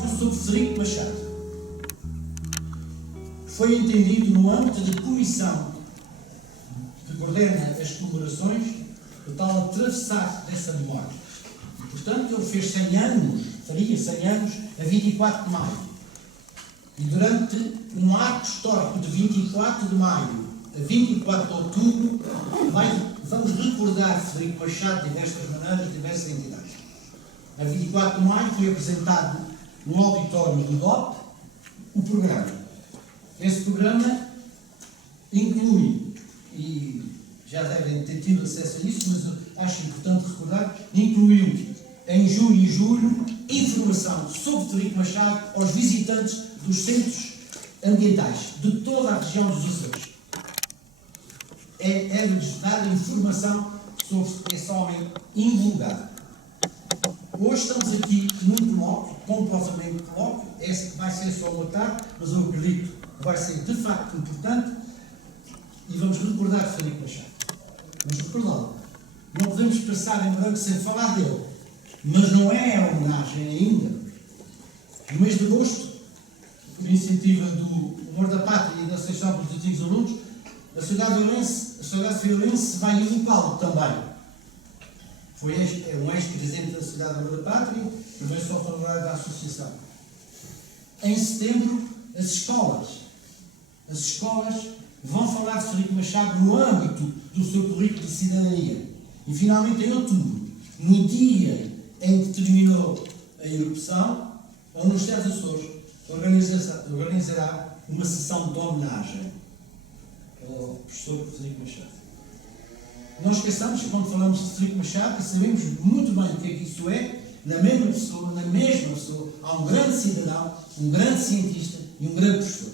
colóquio sobre Frederico Machado. Foi entendido no âmbito da comissão que coordena as comemorações, o tal atravessar dessa memória. E, portanto, ele fez 100 anos, faria 100 anos, a 24 de maio. E durante um arco histórico de 24 de maio a 24 de outubro, vamos recordar Frederico Machado de diversas maneiras, de diversas entidades. A 24 de maio foi apresentado no auditório do DOP o programa. Esse programa inclui, e já devem ter tido acesso a isso, mas eu acho importante recordar, incluiu em junho e julho informação sobre Frederico Machado aos visitantes dos centros ambientais de toda a região dos Açores. É-lhes dada informação sobre esse homem invulgar. Hoje estamos aqui num colóquio, completamente colóquio, esse vai ser só uma tarde, mas eu acredito que vai ser de facto importante e vamos recordar Frederico Machado. Vamos recordá-lo. Não podemos passar em branco sem falar dele, mas não é a homenagem ainda. No mês de agosto, por iniciativa do Amor da Pátria e da Associação dos Antigos Alunos, a Sociedade Violense vai evocá-lo também. Foi um ex-presidente da Sociedade Amor da Pátria, também só honorário da Associação. Em setembro, as escolas vão falar de Frederico Machado no âmbito do seu currículo de cidadania. E finalmente, em outubro, no dia em que terminou a erupção, a Universidade dos Açores organizará uma sessão de homenagem ao professor Frederico Machado. Não esqueçamos que quando falamos de Frederico Machado, sabemos muito bem o que isso é, na mesma pessoa, há um grande cidadão, um grande cientista e um grande professor.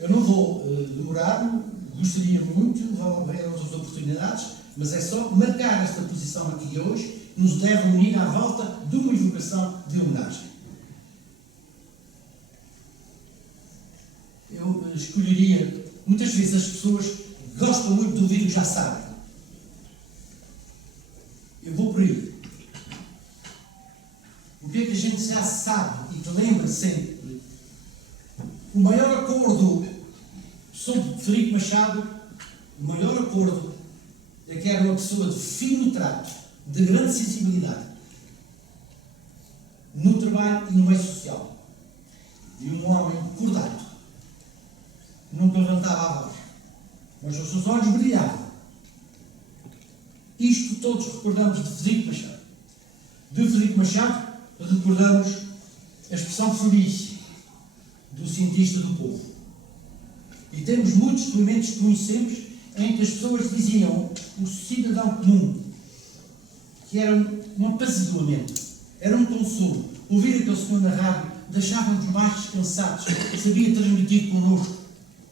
Eu não vou demorar, gostaria muito, vou haver outras oportunidades, mas é só marcar esta posição aqui hoje, que nos deve unir à volta de uma evocação de homenagem. Eu escolheria, muitas vezes as pessoas gostam muito de ouvir o que já sabem. Eu vou por aí. O que é que a gente já sabe e que lembra sempre? O maior acordo sobre Frederico Machado, o maior acordo é que era uma pessoa de fino trato, de grande sensibilidade, no trabalho e no meio social. E um homem cordato. Nunca levantava a voz, mas os seus olhos brilhavam. Isto todos recordamos de Frederico Machado. De Frederico Machado recordamos a expressão feliz do cientista do povo. E temos muitos depoimentos que conhecemos em que as pessoas diziam o cidadão comum, que era um apaziguamento, era um consolo. Ouvir aquele senhor na rádio deixava-nos mais descansados, sabia transmitir connosco.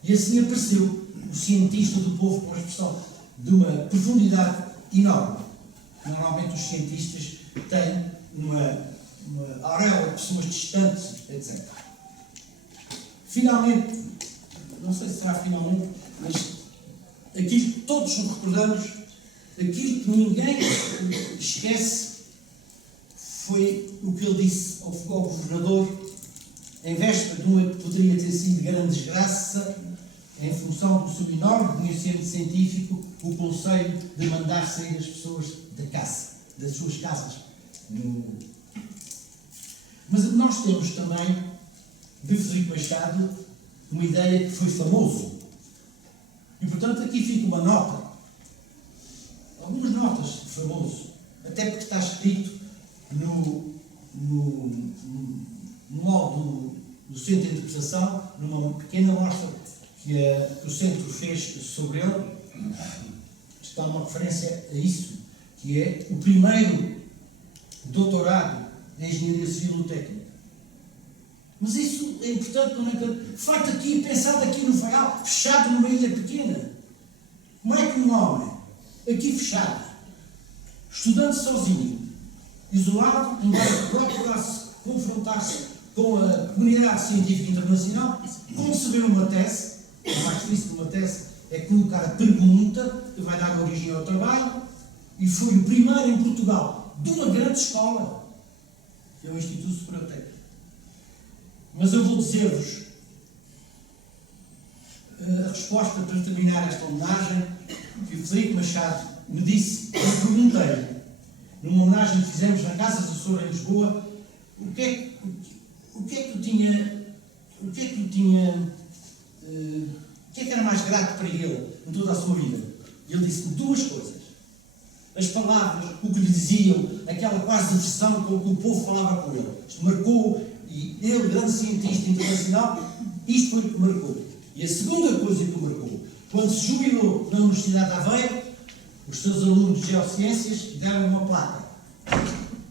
E assim apareceu o cientista do povo com uma expressão de uma profundidade enorme. Normalmente os cientistas têm uma auréola de pessoas distantes, etc. Finalmente, não sei se será finalmente, mas aquilo que todos nos recordamos, aquilo que ninguém esquece, foi o que ele disse ao governador em véspera de uma que poderia ter sido grande desgraça, em função do seu enorme conhecimento científico, o conselho de mandar sair as pessoas da casa, das suas casas. Mas nós temos também, de Frederico Machado, uma ideia que foi famoso. E, portanto, aqui fica uma nota. Algumas notas de famoso. Até porque está escrito no laudo do Centro de Interpretação, numa pequena mostra que o Centro fez sobre ele. Está uma referência a isso, que é o primeiro doutorado em Engenharia Civil ou Técnica. Mas isso é importante, não é? Feito aqui, pensado aqui no Faial, fechado numa ilha pequena. Como é que um homem, aqui fechado, estudando sozinho, isolado, embora procurasse confrontar-se com a comunidade científica internacional, concebeu uma tese, o mais difícil de uma tese é colocar a pergunta que vai dar origem ao trabalho, e foi o primeiro em Portugal de uma grande escola, que é o Instituto Superior Técnico. Mas eu vou dizer-vos a resposta para terminar esta homenagem que o Filipe Machado me disse. Eu perguntei, numa homenagem que fizemos na Casa do Soro em Lisboa, o que é que era mais grato para ele em toda a sua vida? E ele disse-me duas coisas. As palavras, o que lhe diziam, aquela quase devoção com que o povo falava com ele. Isto marcou, e ele, grande cientista internacional, isto foi o que marcou. E a segunda coisa que o marcou, quando se jubilou na Universidade de Aveiro, os seus alunos de Geociências deram uma placa.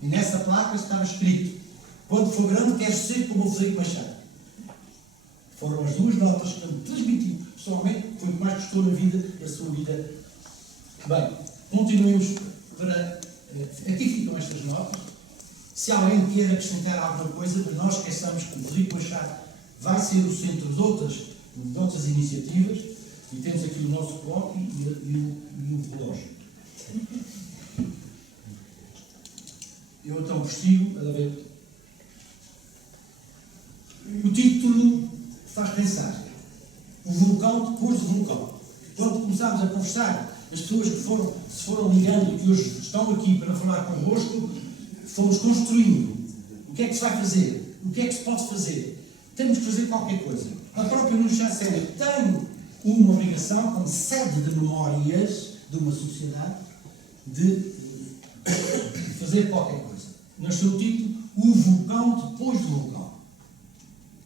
E nessa placa estava escrito: quando for grande, quero ser como o Filipe Machado. Foram as duas notas que me transmitiu, pessoalmente, foi o que mais gostou na vida, a sua vida. Bem, continuemos para... Aqui ficam estas notas. Se alguém quer acrescentar alguma coisa, mas não esqueçamos que o Filipe Machado vai ser o centro de outras iniciativas, e temos aqui o nosso bloco e o relógio. Eu então prossigo a ver. O título faz pensar. O vulcão depois do vulcão. Quando começámos a conversar, as pessoas que se foram ligando e que hoje estão aqui para falar convosco, fomos construindo. O que é que se vai fazer? O que é que se pode fazer? Temos que fazer qualquer coisa. A própria Universidade Séria tem uma obrigação, como sede de memórias de uma sociedade, de fazer qualquer coisa. Nasceu o título, O Vulcão Depois do Vulcão,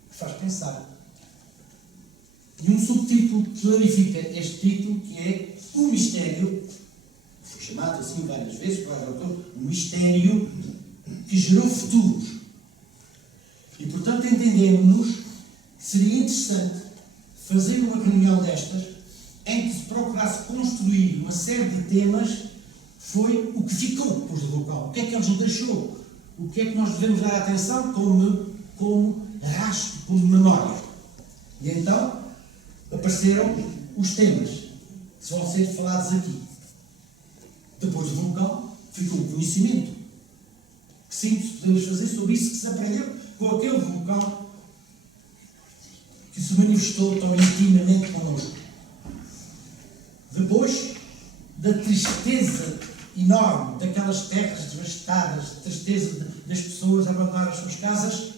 que faz pensar. E um subtítulo que clarifica este título, que é O Mistério, foi chamado assim várias vezes pelo autor, o mistério que gerou futuros. E, portanto, entendemos que seria interessante fazer uma reunião destas, em que se procurasse construir uma série de temas. Foi o que ficou depois do vulcão. O que é que ele nos deixou? O que é que nós devemos dar atenção como rastro, como memória? E então apareceram os temas que vão ser falados aqui. Depois do vulcão ficou o conhecimento. Que síntese podemos fazer sobre isso que se aprendeu com aquele vulcão que se manifestou tão intimamente connosco. Depois da tristeza enorme daquelas terras devastadas, tristeza das pessoas a abandonar as suas casas,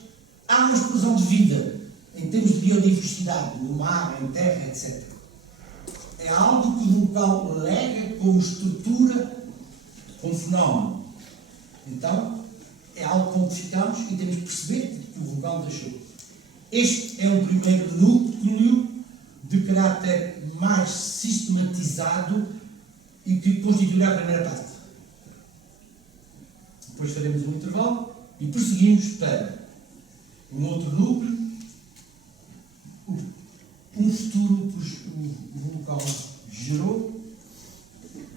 há uma explosão de vida em termos de biodiversidade, no mar, em terra, etc. É algo que o vulcão lega como estrutura, como fenómeno. Então, é algo com que ficamos e temos que perceber que o vulcão deixou. Este é um primeiro núcleo de caráter mais sistematizado e que constituirá a primeira parte. Depois faremos um intervalo e prosseguimos para um outro núcleo, um futuro que o vulcão gerou.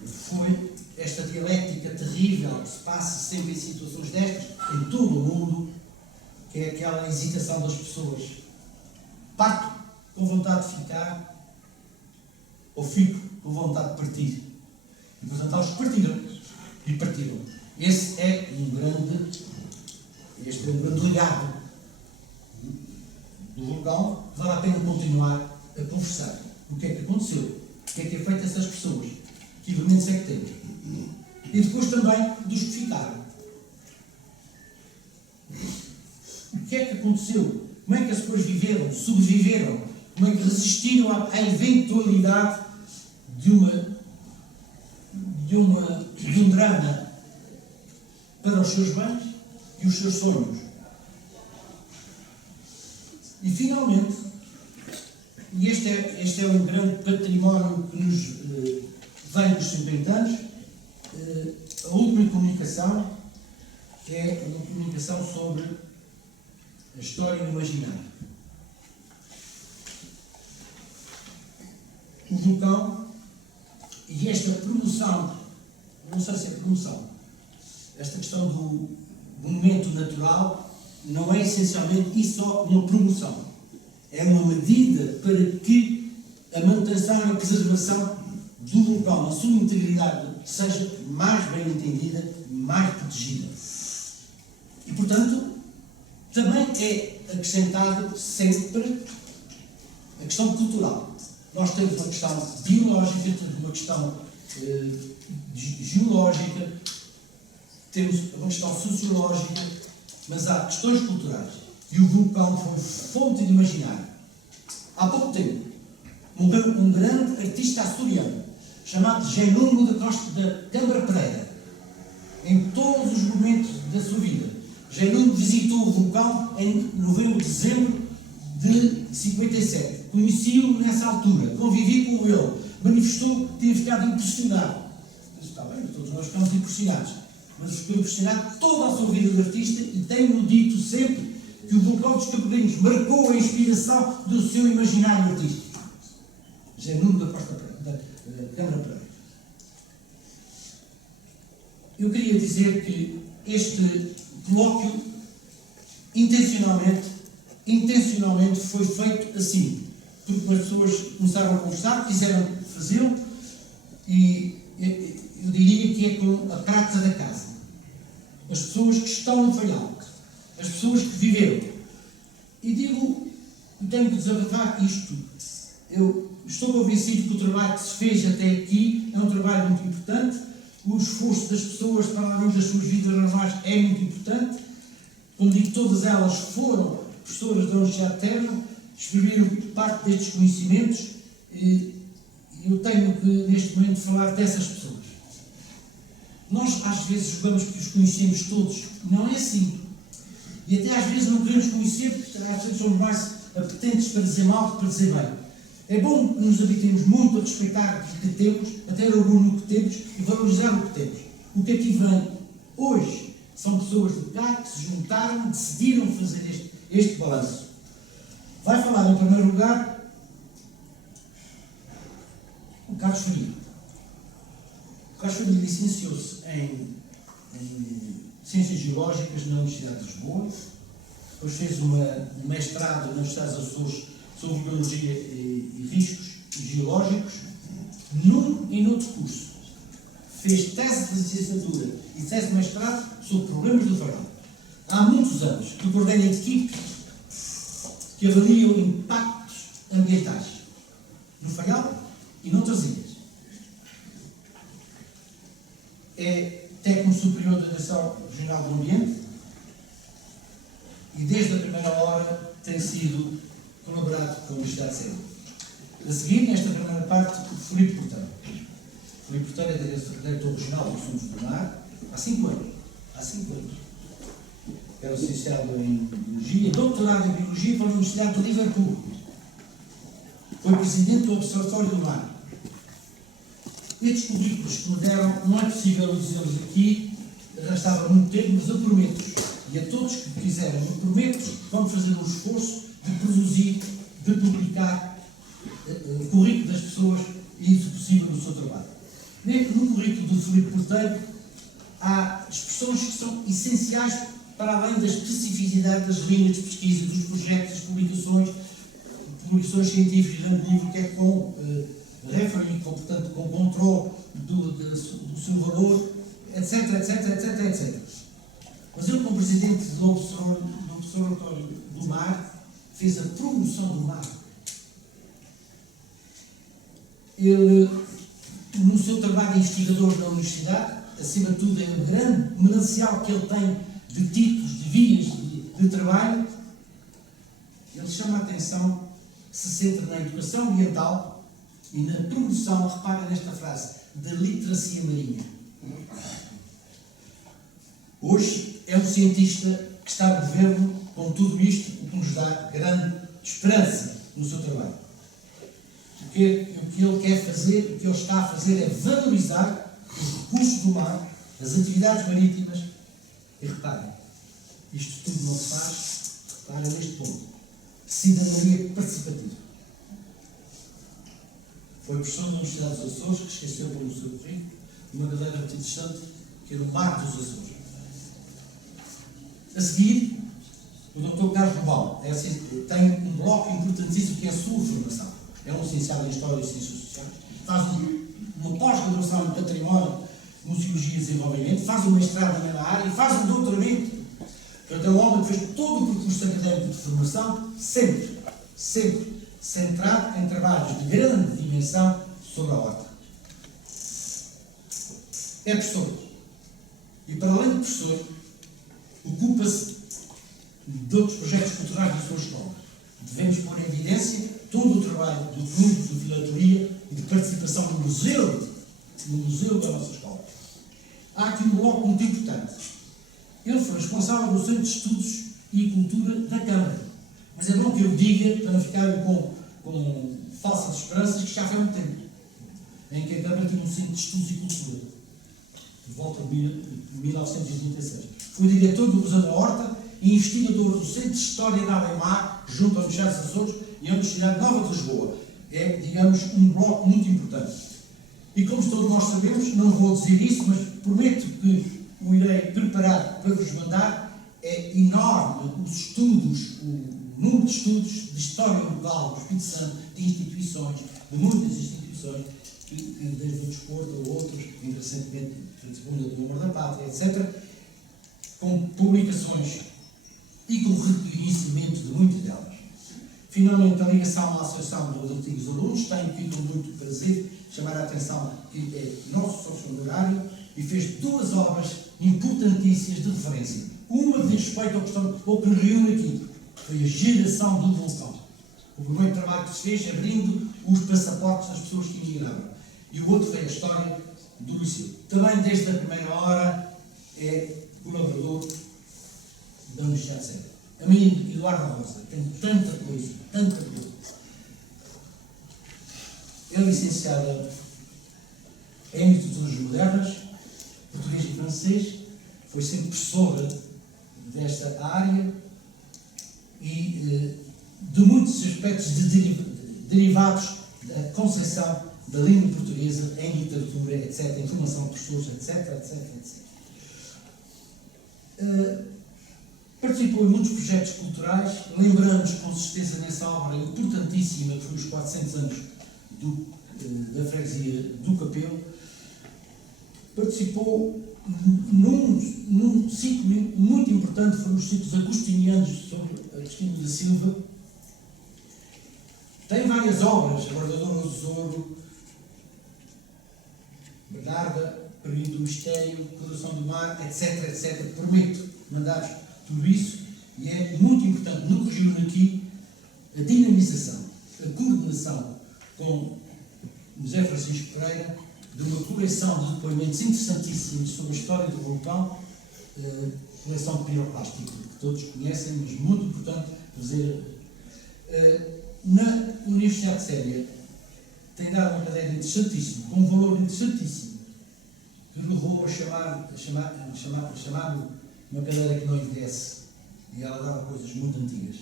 Foi esta dialética terrível que se passa sempre em situações destas, em todo o mundo, que é aquela hesitação das pessoas. Parto com vontade de ficar ou fico com vontade de partir. E, portanto, há os que partiram e partiram. Este é um grande legado do vulcão. Vale a pena continuar a conversar. O que é que aconteceu? O que é feito a essas pessoas? Que elementos é que temos? E depois também dos que ficaram. O que é que aconteceu? Como é que as pessoas viveram, sobreviveram? Como é que resistiram à eventualidade de um drama para os seus bens e os seus sonhos? E finalmente, e este é um grande património que nos vem dos 50 anos, a última comunicação, que é uma comunicação sobre a história do imaginário. O vulcão e esta promoção, não sei se é promoção, esta questão do momento natural não é essencialmente e só uma promoção. É uma medida para que a manutenção e a preservação do vulcão, na sua integridade, seja mais bem entendida, mais protegida. E, portanto, também é acrescentado sempre a questão cultural. Nós temos uma questão biológica, temos uma questão geológica, temos uma questão sociológica, mas há questões culturais. E o vulcão foi fonte de imaginário. Há pouco tempo, morreu um grande artista açoriano, chamado Genungo da Costa da Câmara Pereira. Em todos os momentos da sua vida, Genungo visitou o vulcão em novembro, dezembro de 57. Conheci-o nessa altura, convivi com ele, manifestou que tinha ficado impressionado. Está bem, todos nós ficamos impressionados. Mas ficou impressionado toda a sua vida de artista e tem-no dito sempre que o vulcão dos Capelinhos marcou a inspiração do seu imaginário artístico. Genungo da Costa da Câmara Pereira. Eu queria dizer que este colóquio intencionalmente foi feito assim, porque as pessoas começaram a conversar, quiseram fazê-lo, e eu diria que é com a prata da casa. As pessoas que estão no Faial, as pessoas que viveram. E digo, eu tenho que desabafar isto. Eu estou convencido que o trabalho que se fez até aqui é um trabalho muito importante. O esforço das pessoas para além das suas vidas normais é muito importante. Como digo, todas elas foram professoras da Universidade de Terra, exprimiram parte destes conhecimentos, e eu tenho que, neste momento, falar dessas pessoas. Nós, às vezes, jogamos que os conhecemos todos. Não é assim. E até às vezes não queremos conhecer, porque às vezes somos mais apetentes para dizer mal que para dizer bem. É bom que nos habituemos muito a respeitar o que temos, a ter orgulho no que temos e valorizar o que temos. O que aqui vem hoje são pessoas de cá que se juntaram e decidiram fazer este balanço. Vai falar, em primeiro lugar, o Carlos Faria. O Carlos Faria licenciou-se em Ciências Geológicas na Universidade de Lisboa, depois fez um mestrado na Universidade dos Açores sobre Biologia e Riscos Geológicos, num e noutro curso. Fez tese de licenciatura e tese de mestrado sobre problemas do Faial. Há muitos anos que coordena equipes que avaliam impactos ambientais no Faial e noutras ilhas. É técnico superior da Direção Regional do Ambiente e desde a primeira hora tem sido colaborado com a Universidade de Cedo. A seguir, nesta primeira parte, o Filipe Porteiro. O Filipe Porteiro é diretor regional dos Fundos do Mar há 5 anos. Há 5 anos. Era licenciado em Biologia, doutorado em Biologia pela Universidade de Liverpool. Foi presidente do Observatório do Mar. Estes currículos que me deram, não é possível dizê-los aqui, arrastava muito tempo, mas eu prometo-vos, e a todos que quiserem, eu prometo-vos que vamos fazer o esforço de produzir, de publicar o currículo das pessoas e, se possível, o seu trabalho. No currículo do Filipe Porteiro há expressões que são essenciais para além da especificidade das linhas de pesquisa, dos projetos, das publicações científicas de grande nível, que é com referee, portanto, com controle do seu valor, etc. Mas eu, como presidente do Observatório do Mar, fez a promoção do mar. Ele, no seu trabalho investigador na universidade, acima de tudo, é um grande manancial que ele tem de títulos, de vias de trabalho. Ele chama a atenção, se centra na educação ambiental e na promoção, repara nesta frase, da literacia marinha. Hoje é um cientista que está a governo com tudo isto, o que nos dá grande esperança no seu trabalho. O que ele quer fazer, o que ele está a fazer é valorizar os recursos do mar, as atividades marítimas. E reparem, isto tudo não se faz, reparem neste ponto, cidadania participativa. Foi professor da Universidade dos Açores que esqueceu pelo seu currículo uma cadeira muito interessante, que era o Mar dos Açores. A seguir, o Dr. Carlos Robal tem um bloco importantíssimo que é a sua formação. É um licenciado em História e Ciências Sociais, faz uma pós-graduação em Património, Museologia e Desenvolvimento, faz um mestrado na mesma área e faz um doutoramento Portanto, é um homem que fez todo o percurso académico de formação, sempre centrado em trabalhos de grande dimensão sobre a horta. É professor. E, para além de professor, ocupa-se de outros projetos culturais da sua escola. Devemos pôr em evidência todo o trabalho do clube de filatoria e de participação no museu da nossa escola. Há aqui um bloco muito importante. Ele foi responsável do Centro de Estudos e Cultura da Câmara. Mas é bom que eu diga, para não ficarem com falsas esperanças, que já foi há muito tempo em que a Câmara tinha um Centro de Estudos e Cultura, de volta de 1986. Fui diretor do Museu da Horta e investigador do Centro de História da Ademar, junto ao Universidade dos Açores e à Universidade Nova de Lisboa. É, digamos, um bloco muito importante. E como todos nós sabemos, não vou dizer isso, mas prometo que o irei preparar para vos mandar. É enorme os estudos, o número de estudos de história local do Espírito Santo, de instituições, de muitas instituições, desde o desporto a outros, recentemente, segundo do Amor da Pátria, etc., com publicações e com reconhecimento de muitas delas. Finalmente, a ligação à Associação dos Antigos Alunos tem aqui com muito prazer chamar a atenção que é nosso sócio honorário e fez duas obras importantíssimas de referência. Uma diz respeito ao que nos reúne aqui, foi a geração do vulcão. O primeiro trabalho que se fez abrindo os passaportes das pessoas que emigravam. E o outro foi a história do liceu. Também desde a primeira hora é colaborador da Universidade Séria. A mim, Eduardo Rosa, tem tanta coisa. É licenciada em Institutos Modernas, português e francês, foi sempre professora desta área e de muitos aspectos derivados da concepção da língua portuguesa em literatura, etc., em formação de professores, etc. Participou em muitos projetos culturais, lembramos com certeza nessa obra importantíssima que foi os 400 anos da freguesia do Capelo. Participou num ciclo muito importante, foram os ciclos agostinianos sobre Agostinho da Silva. Tem várias obras, Guardador do Tesouro, Bernarda, Período do Mistério, Coração do Mar, etc. Prometo mandar tudo isso, e é muito importante no que reúne aqui a dinamização, a coordenação com José Francisco Pereira de uma coleção de depoimentos interessantíssimos sobre a história do vulcão, coleção de piroplástico, que todos conhecem, mas muito importante fazer. Na Universidade de Séria tem dado uma cadeira interessantíssima, com um valor interessantíssimo, que levou a chamar uma cadeira que não envelhece, e ela dava coisas muito antigas,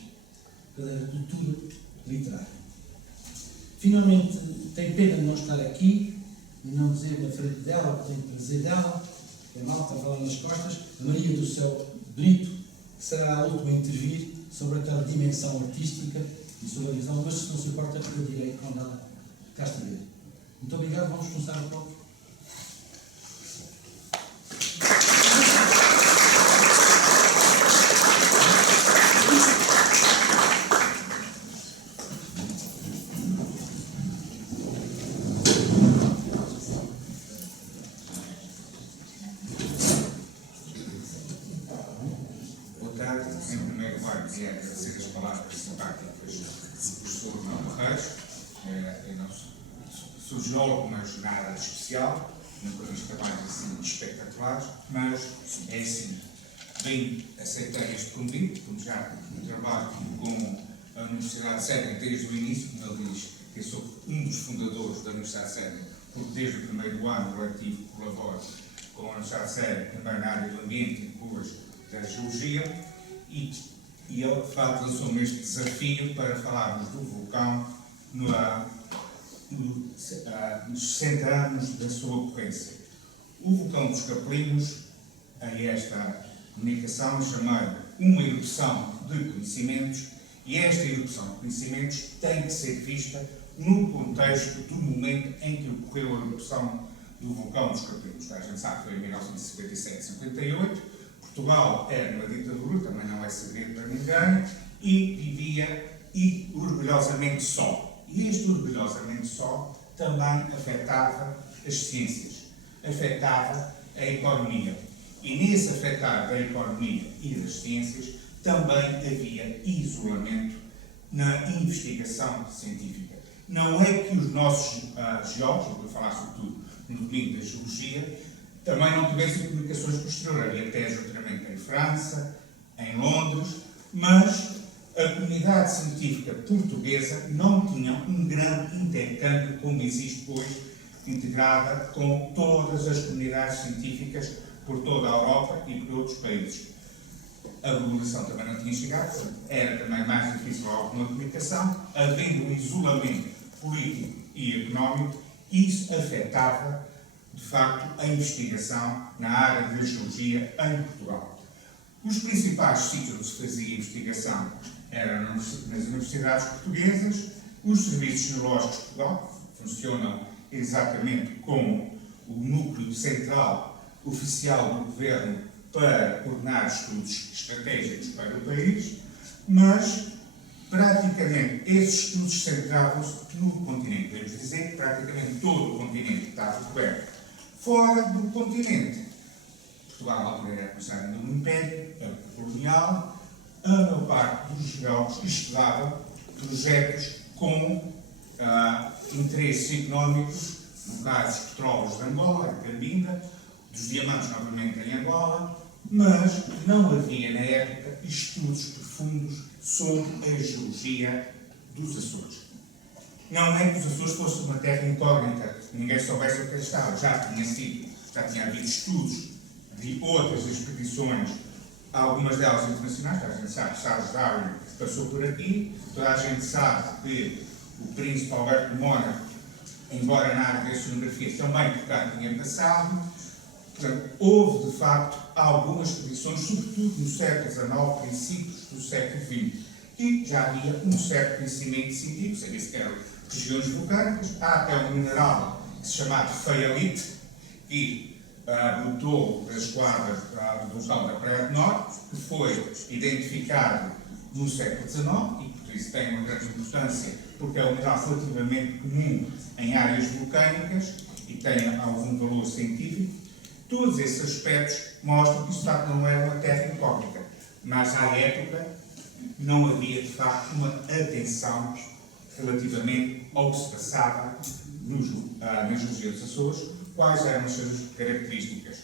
cadeira de cultura literária. Finalmente, tenho pena de não estar aqui e não dizer na frente dela, porque tenho prazer dela, é malta, vai lá nas costas, a Maria do Céu Brito, que será a última a intervir sobre aquela dimensão artística e sobre a visão, mas se não se importa, eu direi quando ela cá estiver. Muito obrigado, vamos começar a prova. Surgiu uma jornada especial, nunca fiz trabalhos assim espetaculares, mas é assim, bem aceitei este convite, como já trabalho com a Universidade de Séria desde o início, como ele diz, que eu sou um dos fundadores da Universidade de Séria, porque desde o primeiro ano o artigo colabora com a Universidade de Séria, também na área do ambiente e depois da geologia, e ele de facto lançou-me este desafio para falarmos do vulcão nos 60 anos da sua ocorrência. O vulcão dos Capelinhos, a esta comunicação, chamei uma erupção de conhecimentos, e esta erupção de conhecimentos tem que ser vista no contexto do momento em que ocorreu a erupção do vulcão dos Capelinhos. A gente sabe que foi em 1957-58, Portugal era uma ditadura, também não é segredo para ninguém, e vivia orgulhosamente só. E este orgulhosamente só também afetava as ciências, afetava a economia. E nesse afetar da economia e das ciências também havia isolamento na investigação científica. Não é que os nossos geólogos, vou falar sobretudo no domínio da geologia, também não tivessem publicações posteriores. Havia tese de doutoramento em França, em Londres, mas a comunidade científica portuguesa não tinha um grande intercâmbio como existe hoje, integrada com todas as comunidades científicas por toda a Europa e por outros países. A globalização também não tinha chegado, portanto, era também mais difícil alguma comunicação, havendo um isolamento político e económico, isso afetava, de facto, a investigação na área da geologia em Portugal. Os principais sítios onde se fazia investigação eram nas universidades portuguesas, os serviços geológicos de Portugal, que funcionam exatamente como o núcleo central oficial do governo para coordenar estudos estratégicos para o país, mas praticamente esses estudos centravam-se no continente. Podemos dizer que praticamente todo o continente estava coberto. Fora do continente, Portugal, na altura, era começar no Império, época colonial, a maior parte dos geólogos estudavam projetos com interesses económicos, no caso dos petróleos de Angola, de Cabinda, dos diamantes, novamente, em Angola, mas não havia, na época, estudos profundos sobre a geologia dos Açores. Não é que os Açores fossem uma terra incógnita, ninguém soubesse o que estava, já tinha havido estudos de outras expedições, algumas delas internacionais, toda a gente sabe que Charles Darwin passou por aqui, toda a gente sabe que o príncipe Alberto de Mônaco, embora na área da oceanografia também por cá tinha passado. Portanto, houve de facto algumas expedições, sobretudo no século XIX, princípios do século XX, e já havia um certo conhecimento científico, sabia-se que eram regiões vulcânicas, há até um mineral que se chamava faialite, que brotou das esquadras do vulcão da Praia do Norte, que foi identificado no século XIX e por isso tem uma grande importância, porque é um mineral relativamente comum em áreas vulcânicas e tem algum valor científico. Todos esses aspectos mostram que isso de facto não é uma terra incógnita, mas à época não havia de facto uma atenção relativamente ao que se passava na geologia dos Açores, quais eram as suas características.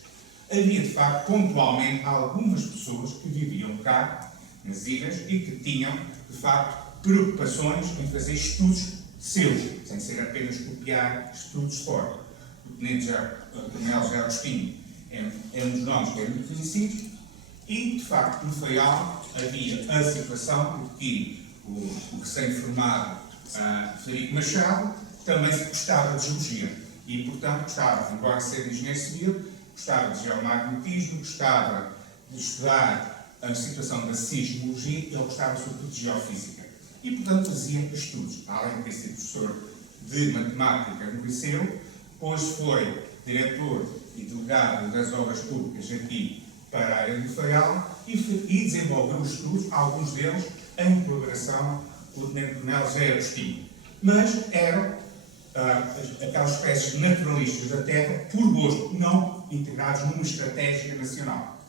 Havia de facto pontualmente algumas pessoas que viviam cá, nas ilhas, e que tinham de facto preocupações em fazer estudos seus, sem ser apenas copiar estudos fora. O tenente Coronel José Agostinho é um dos nomes que é muito conhecido, e de facto no Faial havia a situação de que o recém-formado Frederico Machado também gostava de geologia e, portanto, gostava, embora ser engenheiro civil, gostava de geomagnetismo, gostava de estudar a situação da sismologia e ele gostava sobretudo de geofísica. E, portanto, fazia estudos, além de ter sido professor de matemática no liceu, depois foi diretor e delegado das obras públicas aqui para a área do Faial e desenvolveu estudos, alguns deles em colaboração com o tenente coronel José Agostinho. Mas eram aquelas espécies naturalistas da terra por gosto, não integrados numa estratégia nacional.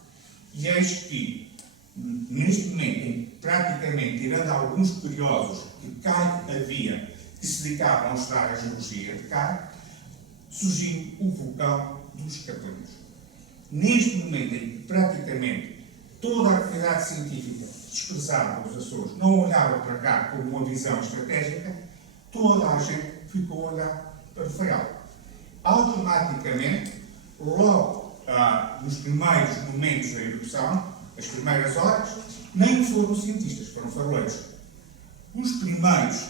E eis que, neste momento, em praticamente, tirando alguns curiosos que cá havia, que se dedicavam a estudar a geologia de cá, surgiu o vulcão dos Capelinhos. Neste momento em que praticamente toda a atividade científica expressada nos Açores não olhava para cá com uma visão estratégica, toda a gente ficou a olhar para o Faial. Automaticamente, logo nos primeiros momentos da erupção, as primeiras horas, nem foram cientistas, foram faroleiros. Os primeiros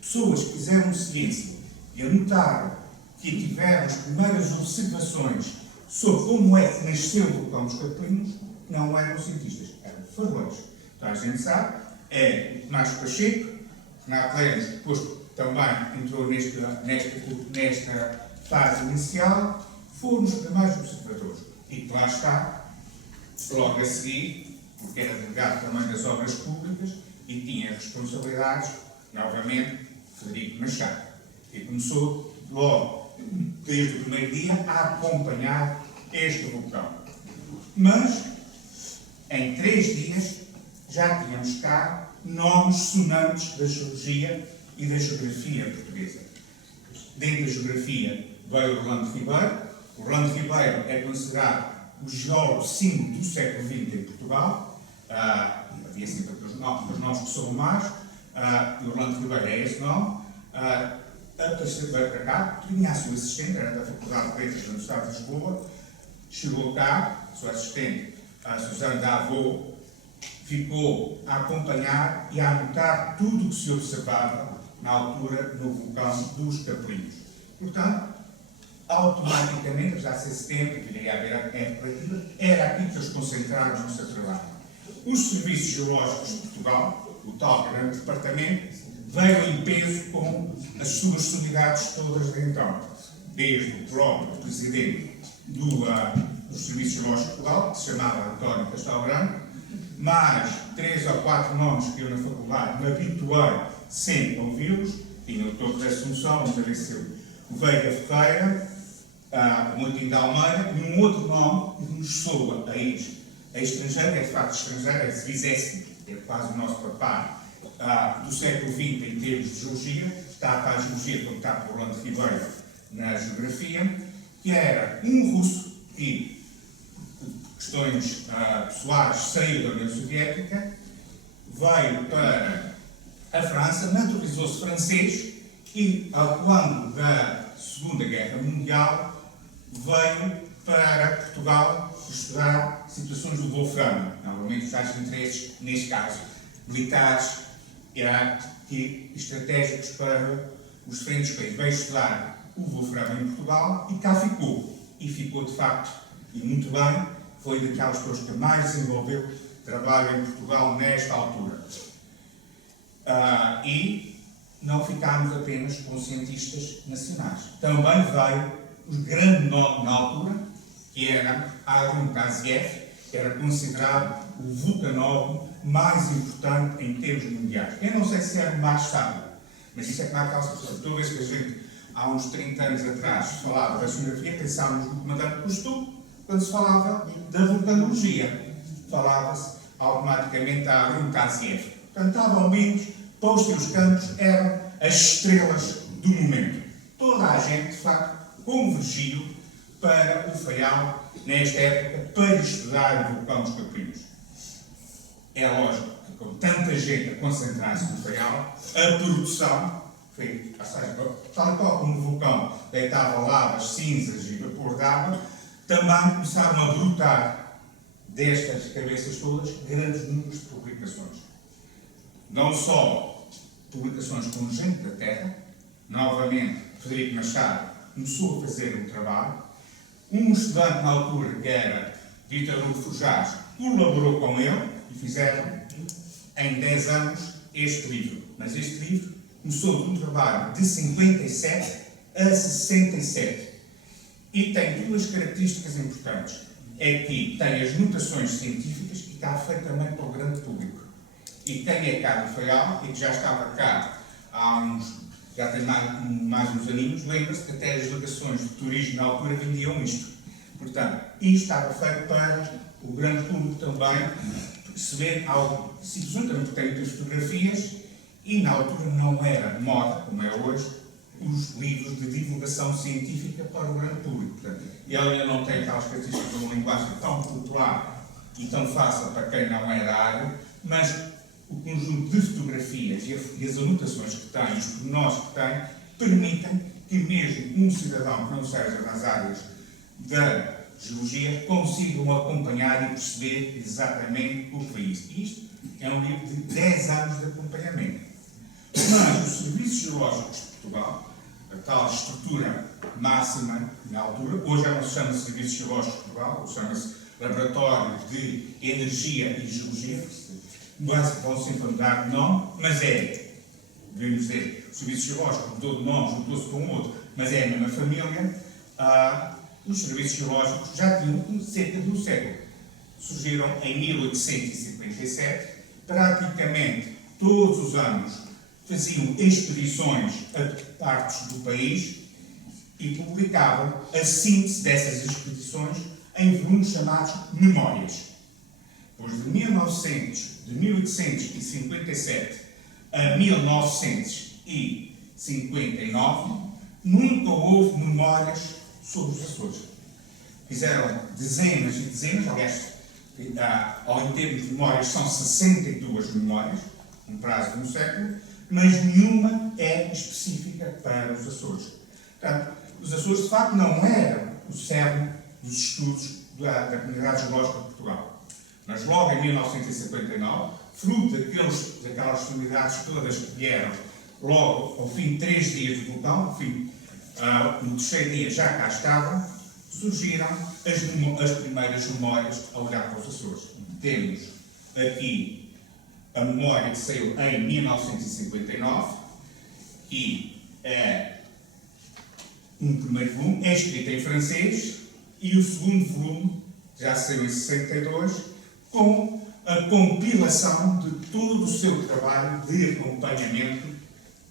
pessoas que fizeram ciência e anotaram que tiveram as primeiras observações sobre como é que nasceu o vulcão dos Capelinhos, não eram cientistas, eram faroleiros. Então a gente sabe, é o Tomás Pacheco, Renato Lemos, depois também entrou nesta fase inicial, foram os primeiros observadores. E que lá está, Logo a seguir, porque era delegado também das obras públicas e tinha responsabilidades, novamente, Frederico Machado. E começou logo, desde o primeiro dia, a acompanhar este vulcão. Mas, em 3 dias, já tínhamos cá nomes sonantes da geologia e da geografia portuguesa. Dentro da geografia veio Orlando Ribeiro. Orlando Ribeiro é considerado o geólogo símbolo do século XX em Portugal. Havia sempre os nomes que são mais. Orlando Ribeiro é esse nome. Apareceu para cá, tinha a sua assistente, era da Faculdade de Letras da Universidade de Lisboa. Chegou cá, a sua assistente, a Susana Davô, ficou a acompanhar e a anotar tudo o que se observava na altura no vulcão dos Capelinhos. Portanto, automaticamente, já se setembro, que iria haver a época ativa, era aqui que eles concentraram no seu trabalho. Os Serviços Geológicos de Portugal, o tal grande departamento, veio em peso com as suas unidades todas de então, desde o próprio presidente dos Serviços Geológicos de Portugal, que se chamava António Castelo Branco, mais 3 ou 4 nomes que eu na faculdade me habituei sempre a ouvi-los. Tinha o Torre da Assunção, onde apareceu o Veiga Ferreira, o Moutinho de Almeida, e um outro nome que nos soa a estrangeiro, é de facto estrangeiro, é Svizesky, é quase o nosso papá do século XX em termos de geologia, está para a geologia como está por Orlando Ribeiro na geografia, que era um russo que, por questões pessoais, saiu da União Soviética, veio para a França, naturalizou-se francês e, quando da Segunda Guerra Mundial, veio para Portugal estudar situações do Wolfram, novamente os tais interesses, neste caso, militares e estratégicos para os diferentes países. Veio estudar o Wolfram em Portugal e cá ficou. E ficou, de facto, e muito bem, foi daquelas pessoas que mais desenvolveu trabalho em Portugal nesta altura. E não ficámos apenas com cientistas nacionais. Também veio o grande nome na altura, que era Harun Kaziev, que era considerado o vulcanólogo mais importante em termos mundiais. Eu não sei se era o mais sábio, mas isso é que naquela situação. Toda vez que a gente, há uns 30 anos atrás, falava da geografia, pensávamos no comandante Cousteau, quando se falava da vulcanologia. Falava-se automaticamente a Harun Kaziev. Portanto, ao menos, para os seus campos, eram as estrelas do momento. Toda a gente, de facto, convergiu para o Faial, nesta época, para estudar o vulcão dos Capelinhos. É lógico que, com tanta gente a concentrar-se no Faial, a produção foi, ou seja, tal qual como o vulcão deitava lavas, cinzas e vapor de água, também começaram a brotar destas cabeças todas grandes números de publicações. Não só publicações com gente da Terra, novamente, Frederico Machado começou a fazer um trabalho. Um estudante na altura, que era Vítor Hugo Forjás, colaborou com ele e fizeram em 10 anos este livro. Mas este livro começou de um trabalho de 57 a 67 e tem 2 características importantes. É que tem as notações científicas e está feito também para o grande público. E quem é cá do Faial e que já estava cá há uns, já tem mais uns aninhos, lembra-se que até as delegações de turismo na altura vendiam isto. Portanto, isto estava feito para o grande público também perceber algo. Simplesmente porque tem muitas fotografias e na altura não era moda, como é hoje, os livros de divulgação científica para o grande público. Portanto, ele ainda não tem aquelas características de uma linguagem tão popular e tão fácil para quem não é da área, mas o conjunto de fotografias e as anotações que tem, os pormenores que tem, permitem que mesmo um cidadão que não seja nas áreas da geologia consigam acompanhar e perceber exatamente o que foi isso. Isto é um livro de 10 anos de acompanhamento. Mas os Serviços Geológicos de Portugal, a tal estrutura máxima na altura, hoje já não se chama Serviços Geológicos de Portugal, chama-se Laboratório de Energia e Geologia, vão sempre mudar de nome, mas devemos dizer, o Serviço Geológico mudou de nome, juntou-se com outro, mas é a mesma família. Os Serviços Geológicos já tinham cerca de um século. surgiram em 1857, praticamente todos os anos faziam expedições a partes do país e publicavam a síntese dessas expedições em volumes chamados Memórias. Pois de 1857 a 1959 nunca houve memórias sobre os Açores. Fizeram dezenas e dezenas, aliás, ao termo de memórias são 62 memórias, um prazo de um século, mas nenhuma é específica para os Açores. Portanto, os Açores de facto não eram o cerne dos estudos da Comunidade Geológica de Portugal. Mas logo em 1959, fruto daquelas comunidades todas que vieram logo ao fim de 3 dias do vulcão, no terceiro dia já cá estavam, surgiram as primeiras memórias a olhar para os Açores. Temos aqui a memória que saiu em 1959 e é um primeiro volume, é escrito em francês, e o segundo volume já saiu em 62, com a compilação de todo o seu trabalho de acompanhamento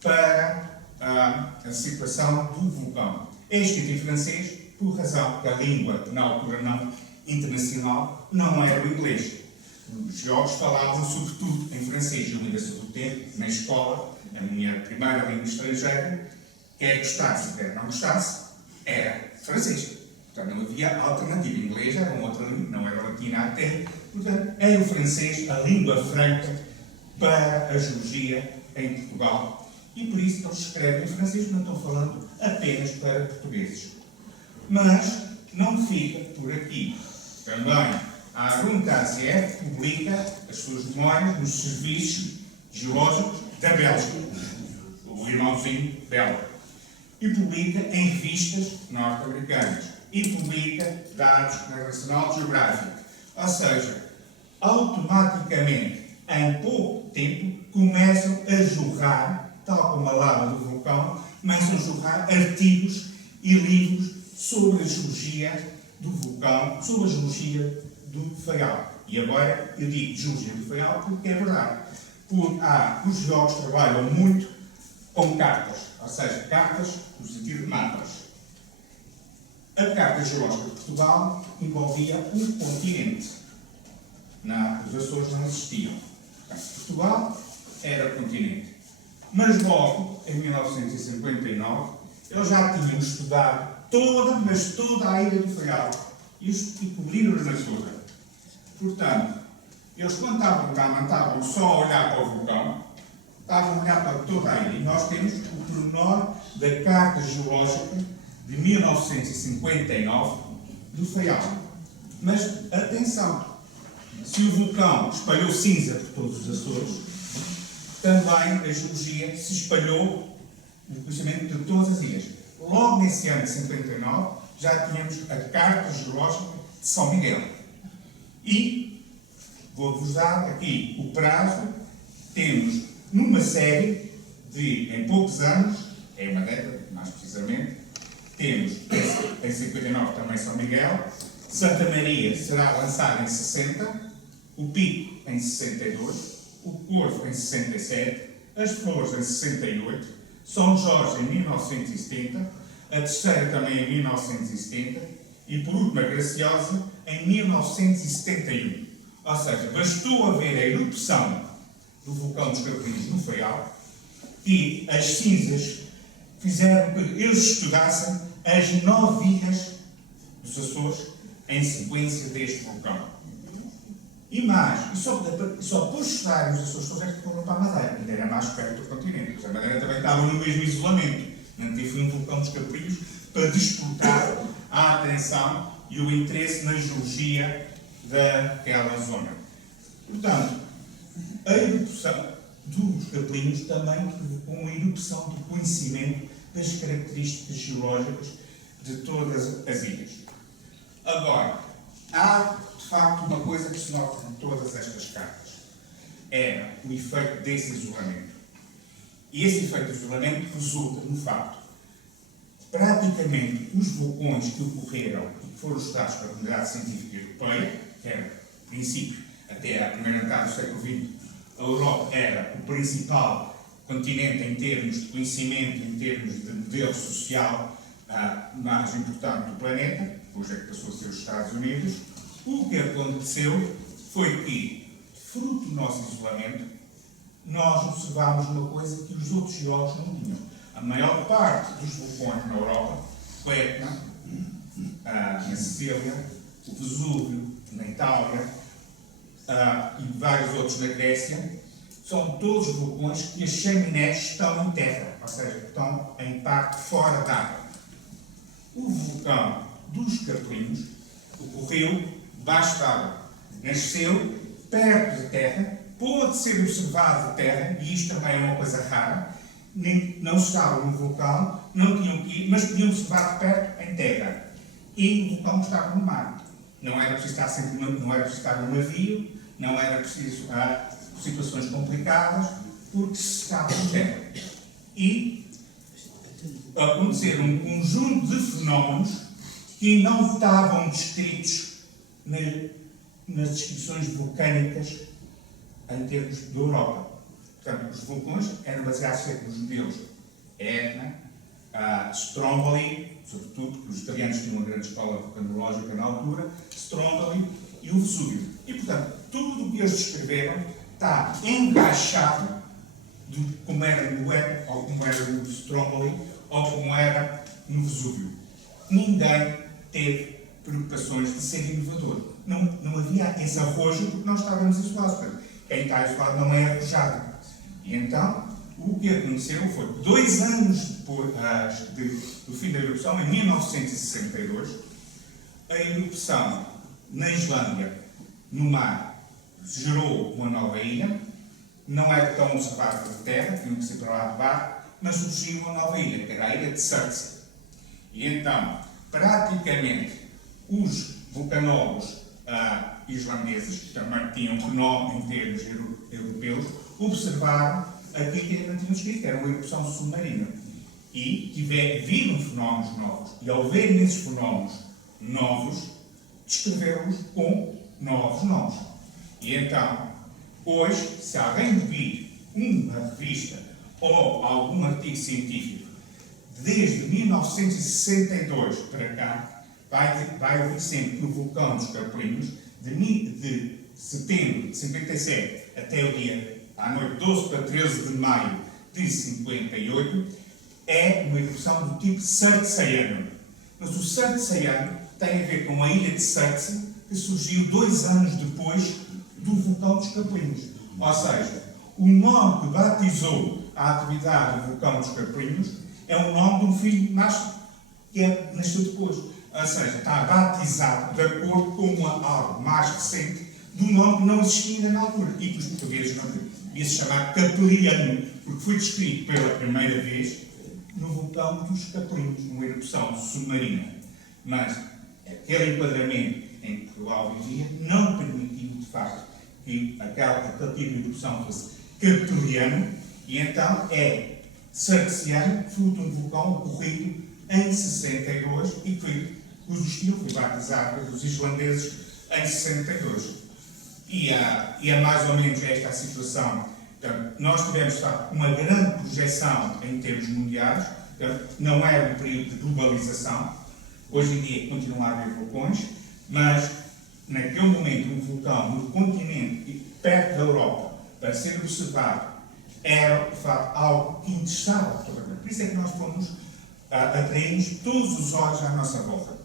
para a situação do vulcão. É escrito em francês por razão que a língua, na altura não internacional, não era o inglês. Os geólogos falavam sobretudo em francês. Eu ainda sou do tempo, na escola, a minha primeira língua estrangeira, quer gostasse, quer não gostasse, era francês. Portanto, não havia alternativa. O inglês era uma outra língua, não era latina até. Portanto, era o francês a língua franca para a geologia em Portugal. E por isso eles escrevem em francês, não estão falando apenas para portugueses. Mas não fica por aqui. Também a Arun KZF publica as suas memórias nos serviços geológicos da Bélgica, o irmãozinho belga, e publica em revistas norte-americanas, e publica dados na National Geographic. Ou seja, automaticamente, em pouco tempo, começam a jorrar, tal como a lava do vulcão, começam a jorrar artigos e livros sobre a geologia do vulcão, sobre a geologia do Faial. E agora eu digo geologia do Faial porque é verdade. Os geólogos trabalham muito com cartas, ou seja, cartas no sentido de mapas. A Carta Geológica de Portugal envolvia um continente. Os Açores não existiam. Portugal era continente. Mas logo, em 1959, eles já tinham estudado toda a ilha do Faial e cobriram-nos toda. Portanto, eles quando estavam cá, não estavam só a olhar para o vulcão, estavam a olhar para toda a ilha. E nós temos o pormenor da Carta Geológica de 1959 do Faial. Mas, atenção, se o vulcão espalhou cinza por todos os Açores, também a geologia se espalhou no conhecimento de todas as ilhas. Logo nesse ano de 59, já tínhamos a Carta Geológica de São Miguel. E vou-vos dar aqui o prazo. Temos numa série de, em poucos anos, é uma década, mais precisamente, temos em 59 também São Miguel, Santa Maria será lançada em 60, o Pico em 62, o Corvo em 67, as Flores em 68, São Jorge em 1970, a terceira também em 1970 e, por último, a Graciosa em 1971. Ou seja, bastou haver a erupção do vulcão dos Capelinhos no Faial e as cinzas fizeram que eles estudassem as 9 ilhas dos Açores em sequência deste vulcão. E mais, só por estudarem os Açores todos é que foram para a Madeira, ainda era mais perto do continente, porque a Madeira também estava no mesmo isolamento. Não foi um vulcão dos Capelinhos para disputar a atenção e o interesse na geologia daquela zona. Portanto, a erupção dos Capelinhos também provocou uma erupção do conhecimento das características geológicas de todas as ilhas. Agora, há de facto uma coisa que se nota em todas estas cartas. É o efeito desse isolamento. E esse efeito de isolamento resulta no facto que praticamente os vulcões que ocorreram e que foram estudados pela comunidade científica europeia, quer princípio, até à primeira metade do século XX, a Europa era o principal continente em termos de conhecimento, em termos de modelo social mais importante do planeta, hoje é que passou a ser os Estados Unidos. O que aconteceu foi que, fruto do nosso isolamento, nós observámos uma coisa que os outros geólogos não tinham. A maior parte dos vulcões na Europa, o Etna, na Sicília, o Vesúvio, na Itália, e vários outros na Grécia, são todos vulcões que as chaminés estão em terra, ou seja, estão em parte fora d'água. O vulcão dos Capelinhos ocorreu debaixo d'água, nasceu perto da terra, pôde ser observado da terra, e isto também é uma coisa rara, não estava no vulcão, não tinham que ir, mas podiam observar de perto em terra. E o vulcão estava no mar. Não era preciso estar sempre não era preciso estar no navio, não era preciso situações complicadas, porque se estava em terra. E aconteceram um conjunto de fenómenos que não estavam descritos nas descrições vulcânicas em termos da Europa. Portanto, os vulcões eram baseados sempre nos modelos Etna, Stromboli, sobretudo porque os italianos tinham uma grande escola vulcanológica na altura, Stromboli e o Vesúvio. E, portanto, tudo o que eles descreveram está encaixado de como era no Etna, ou como era no Stromboli, ou como era no Vesúvio. Ninguém teve preocupações de ser inovador. Não havia esse arrojo porque nós estávamos isolados. Portanto, quem está isolado não é arrojado. E então, o que aconteceu foi que 2 anos depois do fim da erupção, em 1962, a erupção na Islândia, no mar, gerou uma nova ilha. Não era tão observada da terra, tinham que ser para lá de barco, mas surgiu uma nova ilha, que era a ilha de Surtsey. E então, praticamente, os vulcanólogos islandeses, que também tinham renome em termos europeus, observaram aquilo que ainda não tinham escrito, era uma erupção submarina. E viram fenómenos novos. E ao verem esses fenómenos novos, descreveram-os com novos nomes. E então, hoje, se alguém vir uma revista ou algum artigo científico desde 1962 para cá, vai ouvir sempre que o vulcão dos Capelinhos, de setembro de 57 até o dia, à noite 12 para 13 de maio de 58, é uma erupção do tipo Surtseyano. Mas o Surtseyano tem a ver com a ilha de Surtsey, que surgiu 2 anos depois do vulcão dos Capelinhos. Ou seja, o nome que batizou a atividade do vulcão dos Capelinhos é o nome de um filho que nasceu depois. Ou seja, está batizado de acordo com algo mais recente do nome que não existia ainda na altura. E que os portugueses não devia se chamar Capeliano, porque foi descrito pela primeira vez no vulcão dos Capelinhos, numa erupção submarina. Mas aquele enquadramento em que Portugal vivia não permitiu, de facto, que aquele tipo de erupção fosse capeliano, e então é Surtseyano, fruto de um vulcão ocorrido em 62 e cujo estilo foi batizado pelos islandeses em 62. E é mais ou menos esta a situação. Portanto, nós tivemos uma grande projeção em termos mundiais. Portanto, não é um período de globalização. Hoje em dia continua a haver vulcões, mas naquele momento um vulcão no continente, perto da Europa, para ser observado, era de facto algo que interessava toda a gente. Por isso é que nós fomos atraímos todos os olhos à nossa volta.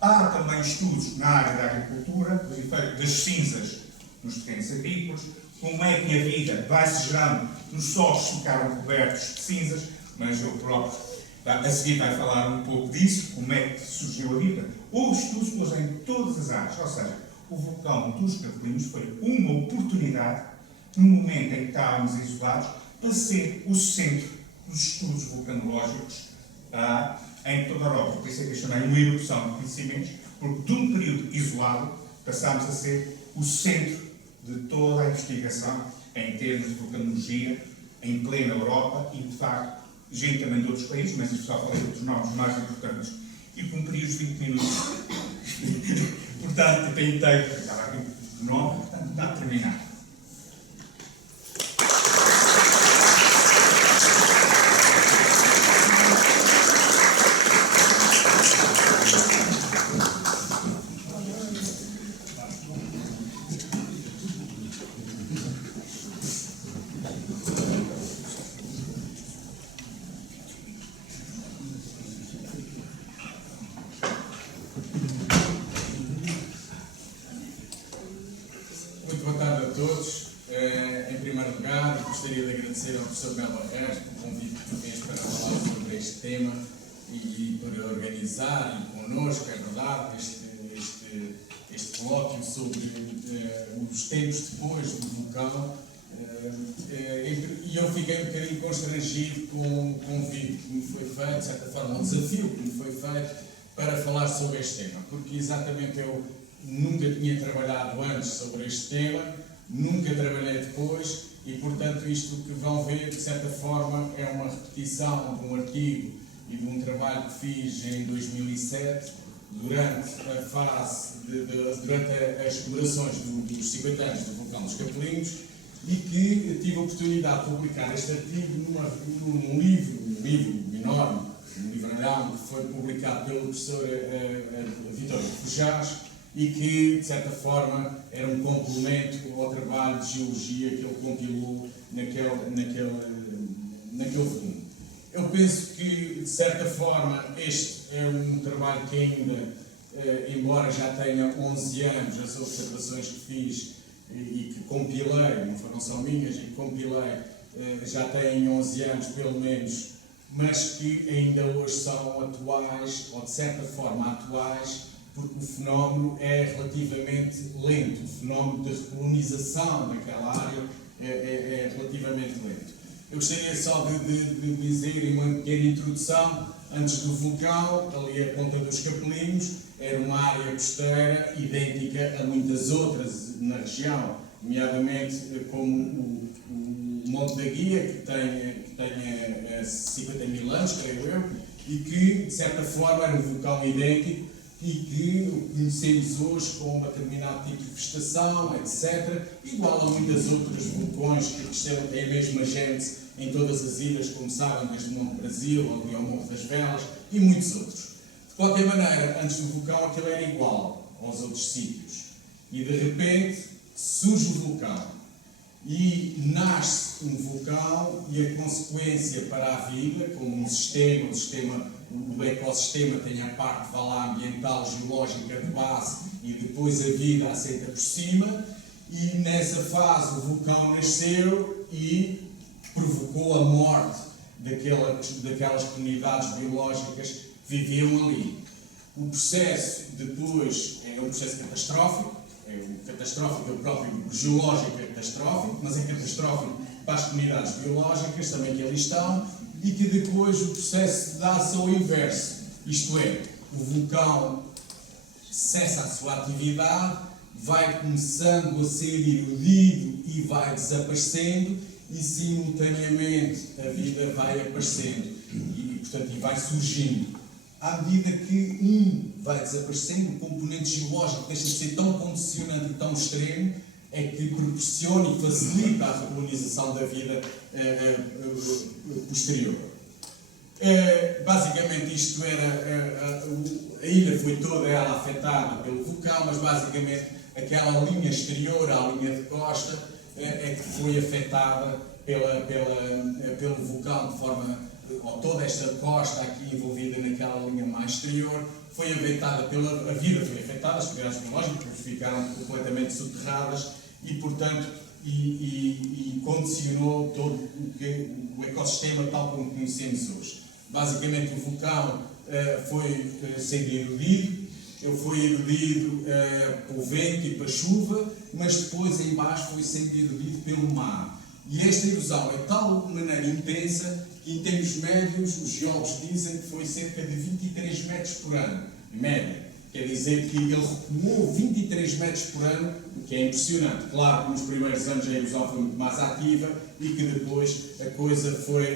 Há também estudos na área da agricultura, do efeito das cinzas nos terrenos agrícolas, como é que a vida vai se gerando nos solos que ficaram cobertos de cinzas, mas eu próprio a seguir vai falar um pouco disso, como é que surgiu a vida. Houve estudos que hoje em todas as áreas, ou seja, o vulcão dos Capelinhos foi uma oportunidade, no momento em que estávamos isolados, para ser o centro dos estudos vulcanológicos em toda a Europa. Por isso é que eu chamei uma erupção de conhecimentos, porque de um período isolado passámos a ser o centro de toda a investigação em termos de vulcanologia em plena Europa e, de facto, gente também de outros países, mas isto só falei dos nomes mais importantes, e cumpri os 20 minutos. Portanto, tentei, 9, portanto está terminado. Muito boa tarde a todos. Em primeiro lugar, gostaria de agradecer ao professor Melo Arres pelo convite que fez para falar sobre este tema e para organizar connosco, é verdade, este colóquio sobre os tempos depois do vulcão. E eu fiquei um bocadinho constrangido com o convite que me foi feito, de certa forma, um desafio que me foi feito para falar sobre este tema, porque exatamente eu nunca tinha trabalhado antes sobre este tema, nunca trabalhei depois e, portanto, isto que vão ver, de certa forma, é uma repetição de um artigo e de um trabalho que fiz em 2007, durante a fase, durante as comemorações dos 50 anos do vulcão dos Capelinhos, e que tive a oportunidade de publicar este artigo num livro enorme, um livralhão que foi publicado pelo professor Vítor Fujás, e que, de certa forma, era um complemento ao trabalho de geologia que ele compilou naquele volume. Eu penso que, de certa forma, este é um trabalho que ainda, embora já tenha 11 anos, as observações que fiz e que compilei, não foram só minhas, e que compilei, já têm 11 anos, pelo menos, mas que ainda hoje são atuais, ou de certa forma atuais, porque o fenómeno é relativamente lento, o fenómeno de recolonização daquela área é relativamente lento. Eu gostaria só de dizer, em uma pequena introdução, antes do vulcão, ali a Ponta dos Capelinhos, era uma área costeira idêntica a muitas outras na região, nomeadamente como o Monte da Guia, que tem 50 mil anos, creio eu, e que, de certa forma, era um vulcão idêntico, e que o conhecemos hoje com um determinado tipo de vegetação, etc., igual a muitas outras vulcões que têm a mesma gente em todas as ilhas, como sabem, desde o Monte Brasil, ali ao Morro das Velas, e muitos outros. De qualquer maneira, antes do vulcão aquilo era igual aos outros sítios. E de repente surge o vulcão. E nasce um vulcão e a consequência para a vida, como o ecossistema tem a parte ambiental, geológica de base e depois a vida aceita por cima, e nessa fase o vulcão nasceu e provocou a morte daquelas comunidades biológicas que viviam ali. O processo depois é um processo catastrófico, é o próprio geológico é catastrófico, mas é catastrófico para as comunidades biológicas também que ali estão, e que depois o processo dá-se ao inverso, isto é, o vulcão cessa a sua atividade, vai começando a ser erudido e vai desaparecendo, e simultaneamente a vida vai aparecendo e vai surgindo. À medida que vai desaparecendo, o componente geológico deixa de ser tão condicionante e tão extremo, é que proporciona e facilita a recolonização da vida posterior. Basicamente isto era, a ilha foi toda ela afetada pelo vulcão, mas basicamente aquela linha exterior à linha de costa é que foi afetada pelo vulcão de forma, ou toda esta costa aqui envolvida naquela linha mais exterior, foi afetada a vida foi afetada, as comunidades biológicas ficaram completamente soterradas e, portanto, condicionou todo o ecossistema tal como conhecemos hoje. Basicamente o vulcão foi sendo erudido, ele foi erudido pelo vento e pela chuva, mas depois em baixo foi sendo erudido pelo mar. E esta erosão é de tal maneira intensa que, em termos médios, os geólogos dizem que foi cerca de 23 metros por ano, em média. Quer dizer que ele recuou 23 metros por ano, o que é impressionante. Claro que nos primeiros anos a erosão foi muito mais ativa e que depois a coisa foi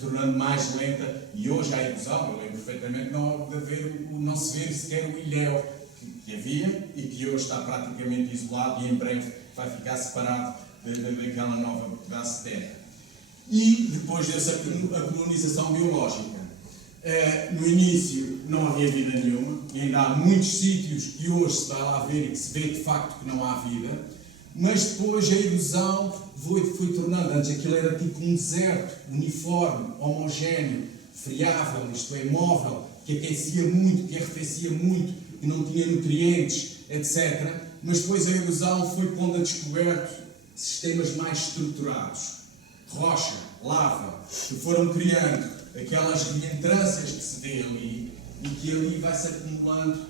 tornando mais lenta. E hoje a erosão, eu lembro perfeitamente, não se vê sequer o ilhéu, que havia e que hoje está praticamente isolado e em breve vai ficar separado daquela nova pedaço de terra. E depois dessa a colonização biológica. No início não havia vida nenhuma, e ainda há muitos sítios que hoje se vai lá ver e que se vê de facto que não há vida, mas depois a erosão foi tornando, antes aquilo era tipo um deserto, uniforme, homogéneo, friável, isto é, móvel, que aquecia muito, que arrefecia muito, que não tinha nutrientes, etc. Mas depois a erosão foi pondo a descoberto sistemas mais estruturados, rocha, lava, que foram criando aquelas reentrâncias que se vê ali e que ali vai-se acumulando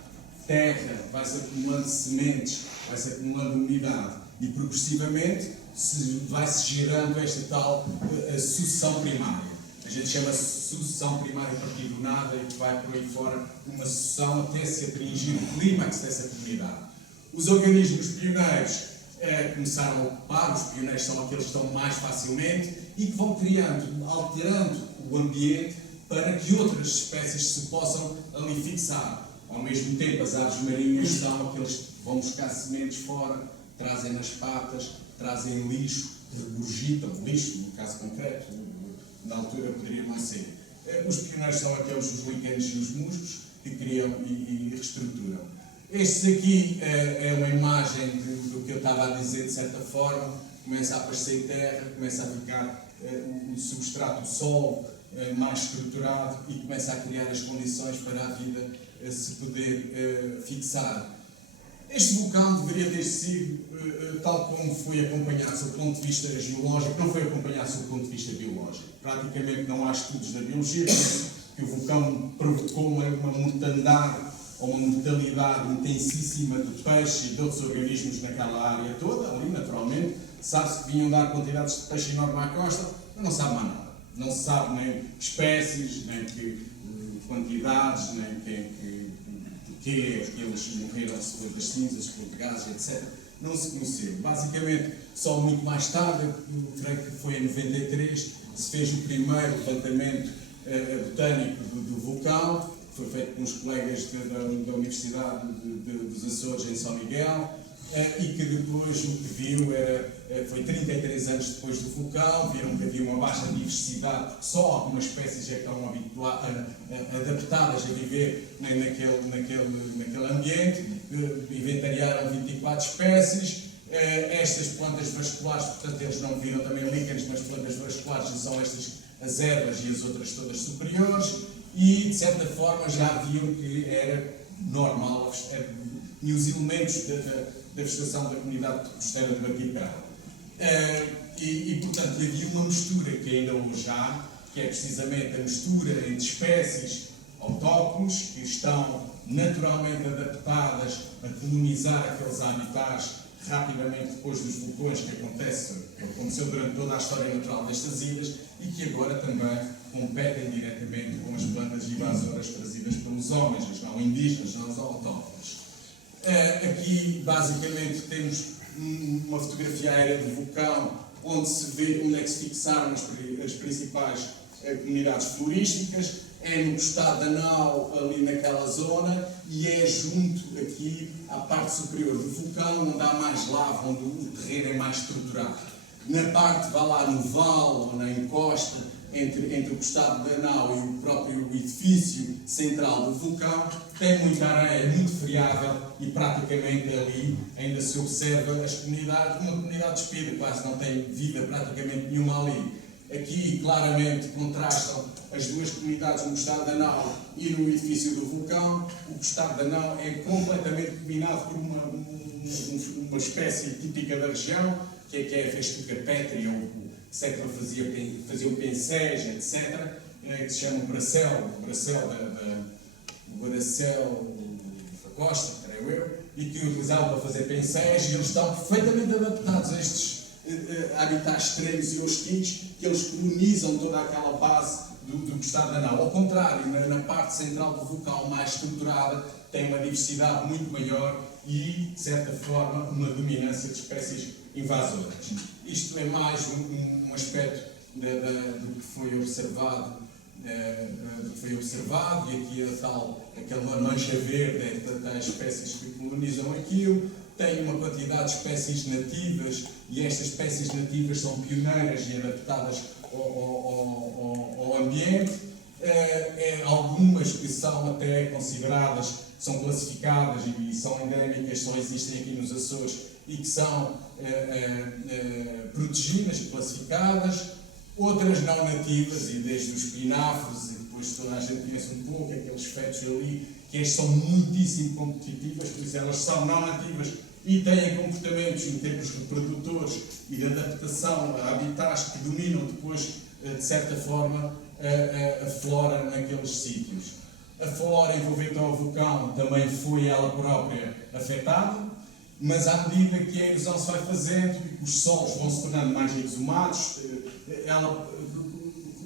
terra, vai-se acumulando sementes, vai-se acumulando umidade e progressivamente vai-se gerando esta tal sucessão primária. A gente chama sucessão primária a partir do nada e que vai por aí fora uma sucessão até se atingir o clímax dessa comunidade. Os organismos pioneiros começaram a ocupar, os pioneiros são aqueles que estão mais facilmente e que vão criando, alterando o ambiente para que outras espécies se possam ali fixar. Ao mesmo tempo, as aves marinhas são aqueles que vão buscar sementes fora, trazem nas patas, trazem lixo, regurgitam lixo, no caso concreto, na altura poderia não ser. Os pioneiros são aqueles, os líquenes e os musgos, que criam e reestruturam. Este aqui é uma imagem do que eu estava a dizer, de certa forma. Começa a aparecer terra, começa a ficar o substrato, o solo, mais estruturado e começa a criar as condições para a vida se poder fixar. Este vulcão deveria ter sido, tal como foi acompanhado sob o ponto de vista geológico, não foi acompanhado sob o ponto de vista biológico. Praticamente não há estudos da biologia que o vulcão provocou uma mortandade ou uma mortalidade intensíssima de peixes e de outros organismos naquela área toda, ali naturalmente. Sabe-se que vinham dar quantidades de peixe enorme à costa, mas não sabe mais nada. Não se sabe nem espécies, nem que quantidades, nem que eles morreram das cinzas, por gases, etc. Não se conheceu. Basicamente, só muito mais tarde, eu creio que foi em 93, se fez o primeiro levantamento botânico do vulcão, que foi feito com os colegas da Universidade dos Açores, em São Miguel, e que depois o que viu foi 33 anos depois do vulcão, viram que havia uma baixa diversidade, porque só algumas espécies é que estão adaptadas a viver naquele ambiente, inventariaram 24 espécies. Estas plantas vasculares, portanto eles não viram também líquenes, mas plantas vasculares são estas as ervas e as outras todas superiores, e de certa forma já viam que era normal, e os elementos da vegetação da comunidade costeira do arquipélago. Portanto, havia uma mistura que ainda hoje há, que é precisamente a mistura entre espécies autóctones que estão naturalmente adaptadas a colonizar aqueles habitats rapidamente depois dos vulcões que aconteceu durante toda a história natural destas ilhas e que agora também competem diretamente com as plantas invasoras trazidas pelos homens, as não indígenas, não os autóctones. Aqui, basicamente, temos uma fotografia aérea do vulcão, onde se vê onde é que se fixaram as principais comunidades florísticas. É no costado da nau, ali naquela zona, e é junto aqui à parte superior do vulcão, onde há mais lava, onde o terreno é mais estruturado. Na parte, vá lá no vale ou na encosta, entre o costado da nau e o próprio edifício central do vulcão, tem muita areia, muito friável, e praticamente ali ainda se observa as comunidades, uma comunidade despida, quase não tem vida praticamente nenhuma ali. Aqui claramente contrastam as duas comunidades no costado da nau e no edifício do vulcão. O costado da nau é completamente dominado por uma espécie típica da região, que é a festuca pétrea, ou o século fazia o penséis, etc., que se chama Bracel da Costa, creio eu, e que utilizavam para fazer penséis, e eles estão perfeitamente adaptados a estes habitats extremos e hostis, que eles colonizam toda aquela base do costado da nau. Ao contrário, na parte central do vulcão, mais estruturada, tem uma diversidade muito maior e, de certa forma, uma dominância de espécies invasoras. Isto é mais um aspecto do que foi observado foi observado, e aqui aquela mancha verde das espécies que colonizam aquilo. Tem uma quantidade de espécies nativas, e estas espécies nativas são pioneiras e adaptadas ao ambiente. Algumas que são até consideradas, são classificadas e são endémicas, só existem aqui nos Açores, e que são protegidas, classificadas. Outras não nativas, e desde os pináferos, e depois toda a gente conhece um pouco, aqueles fetos ali, que estas são muitíssimo competitivas, por isso elas são não nativas e têm comportamentos em termos reprodutores e de adaptação a habitats que dominam depois, de certa forma, a flora naqueles sítios. A flora envolvente ao vulcão também foi ela própria afetada, mas à medida que a erosão se vai fazendo e que os solos vão se tornando mais exumados, ela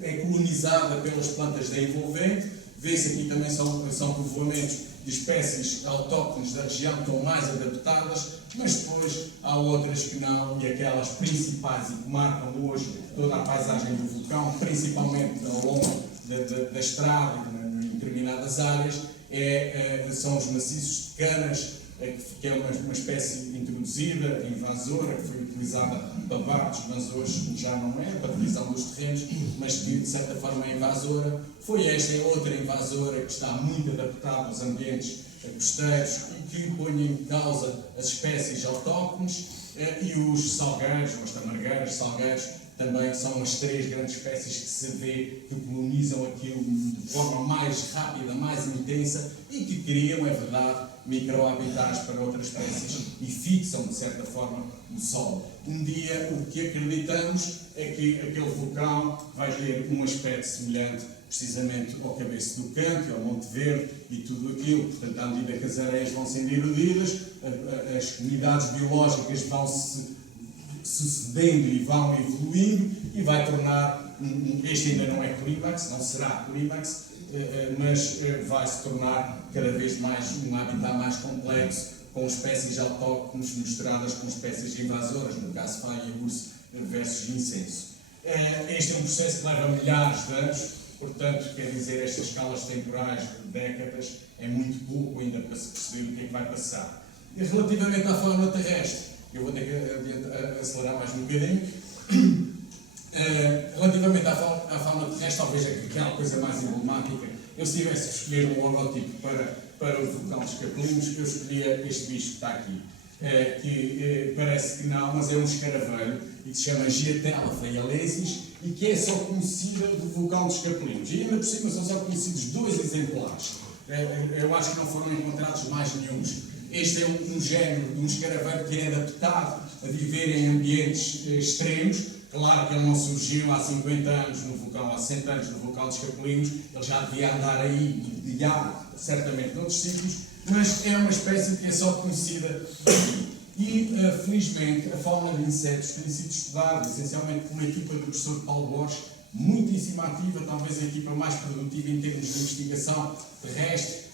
é colonizada pelas plantas da envolvente. Vê-se aqui também são povoamentos de espécies autóctones da região que estão mais adaptadas, mas depois há outras que não, e aquelas principais e que marcam hoje toda a paisagem do vulcão, principalmente ao longo da estrada em determinadas áreas, são os maciços de canas, que é uma espécie introduzida, invasora, que foi utilizada para vários, mas hoje já não é, para a divisão dos terrenos, mas que de certa forma é invasora. Foi esta outra invasora que está muito adaptada aos ambientes costeiros e que põe em causa as espécies autóctones, e os salgueiros, ou as tamargueiras, salgueiros, também são as três grandes espécies que se vê que colonizam aquilo de forma mais rápida, mais intensa, e que criam, é verdade, microhabitats para outras espécies e fixam, de certa forma, o solo. Um dia, o que acreditamos é que aquele vulcão vai ter um aspecto semelhante precisamente ao Cabeço do Canto, ao Monte Verde e tudo aquilo. Portanto, à medida que as areias vão sendo erodidas, as comunidades biológicas vão se sucedendo e vão evoluindo, e vai tornar, este ainda não é clímax, não será clímax, mas vai se tornar cada vez mais um habitat mais complexo, com espécies autóctones misturadas com espécies invasoras, no caso faia, urso versus incenso. Este é um processo que leva milhares de anos, portanto, quer dizer, estas escalas temporais de décadas é muito pouco ainda para se perceber o que é que vai passar. E relativamente à fauna terrestre, eu vou ter que acelerar mais um bocadinho. Relativamente à fauna terrestre, talvez aquela coisa mais emblemática, eu se tivesse que escolher um logotipo para o vulcão dos Capelinhos, eu escolhia este bicho que está aqui, que parece que não, mas é um escaravelho e que se chama Giatella phaialensis e que é só conhecida do vulcão dos Capelinhos. E ainda por cima são só conhecidos 2 exemplares. Eu acho que não foram encontrados mais nenhuns. Este é um género de um escaravelho que é adaptado a viver em ambientes extremos. Claro que ele não surgiu há 50 anos no vulcão, há 100 anos no vulcão dos Capelinhos, ele já devia andar aí, e há certamente noutros sítios, mas é uma espécie que é só conhecida aqui. E, felizmente, a fauna de insetos tem sido estudada essencialmente por uma equipa do professor Paulo Borges, muitíssimo ativa, talvez a equipa mais produtiva em termos de investigação terrestre,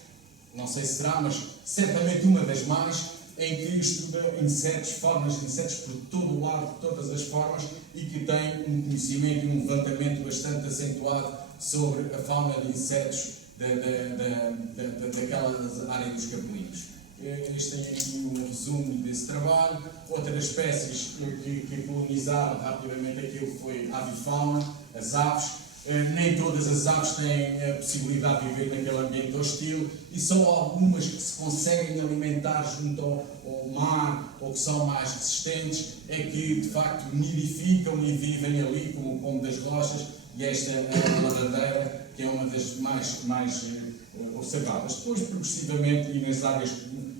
não sei se será, mas certamente uma das mais, em que estuda insetos, formas de insetos por todo o lado, de todas as formas, e que tem um conhecimento e um levantamento bastante acentuado sobre a fauna de insetos daquela área dos Capelinhos. Este tem aqui um resumo desse trabalho. Outras espécies que colonizaram rapidamente aquilo foi a avifauna, as aves. Nem todas as aves têm a possibilidade de viver naquele ambiente hostil, e são algumas que se conseguem alimentar junto ao mar ou que são mais resistentes, é que de facto nidificam e vivem ali como o pomo das rochas, e esta é a lavadeira, que é uma das mais observadas. Depois, progressivamente, e nas áreas,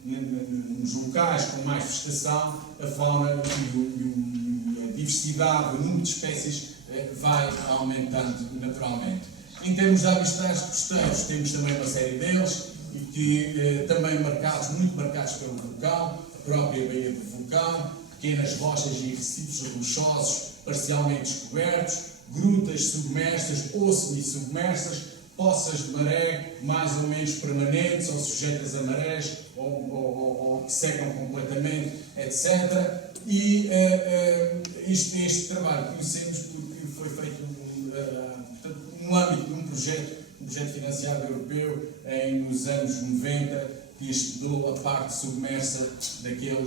nos locais com mais vegetação, a fauna e a diversidade, o número de espécies vai aumentando naturalmente. Em termos de habitats costeiros, temos também uma série deles, e que também muito marcados pelo vulcão, a própria Baía do Vulcão, pequenas rochas e recifes rochosos parcialmente descobertos, grutas submersas ou semi-submersas, poças de maré mais ou menos permanentes ou sujeitas a marés ou que secam completamente, etc. E este trabalho conhecemos porque foi feito no âmbito de um projeto financiado europeu nos anos 90, que estudou a parte submersa daquele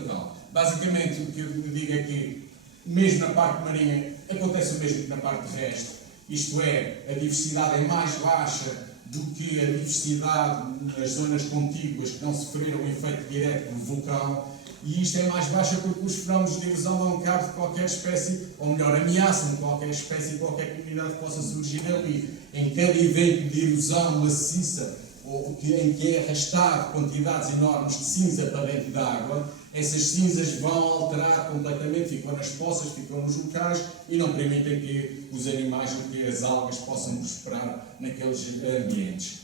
local. Basicamente, o que eu digo é que, mesmo na parte marinha, acontece o mesmo que na parte terrestre. Isto é, a diversidade é mais baixa do que a diversidade nas zonas contíguas que não sofreram o efeito direto do vulcão, e isto é mais baixa porque os fenómenos de erosão dão cabo de qualquer espécie, ou melhor, ameaçam qualquer espécie, qualquer comunidade que possa surgir ali. Em cada evento de erosão maciça, em que é arrastado quantidades enormes de cinza para dentro da água, essas cinzas vão alterar completamente, ficam nas poças, ficam nos locais e não permitem que os animais ou que as algas possam prosperar naqueles ambientes.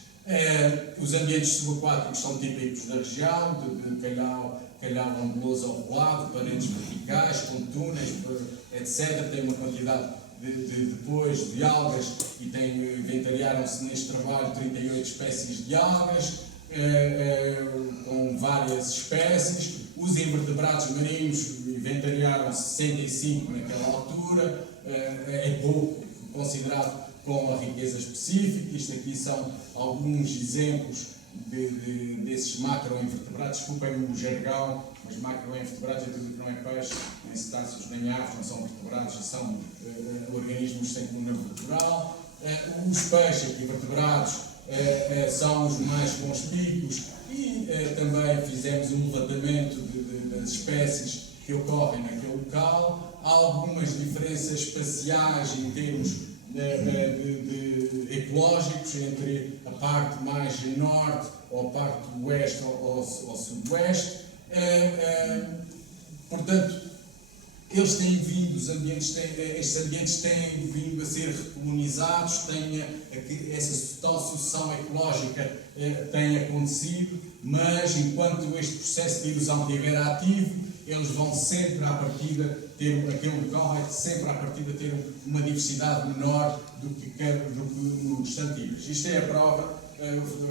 Os ambientes subaquáticos são típicos da região, de calhau onduloso ao rolado, paredes verticais, com túneis, etc. Tem uma quantidade depois de algas e inventariaram-se neste trabalho 38 espécies de algas, com várias espécies. Os invertebrados marinhos inventariaram-se 65 naquela altura, é pouco considerado com a riqueza específica. Isto aqui são alguns exemplos desses macroinvertebrados. Desculpem o jargão, mas macroinvertebrados é tudo que não é peixe, nem cetáceos, nem aves, não são vertebrados, são organismos sem coluna vertebral. Os peixes invertebrados são os mais conspícuos e também fizemos um levantamento das espécies que ocorrem naquele local. Há algumas diferenças espaciais em termos ecológicos entre a parte mais norte ou a parte oeste ou sudoeste. Portanto, eles têm vindo, estes ambientes têm vindo a ser recolonizados, essa tal sucessão ecológica tem acontecido, mas enquanto este processo de erosão estiver ativo, eles vão sempre à partida ter, aquele local vai sempre à partida ter uma diversidade menor do que nos antigos. Isto é a prova.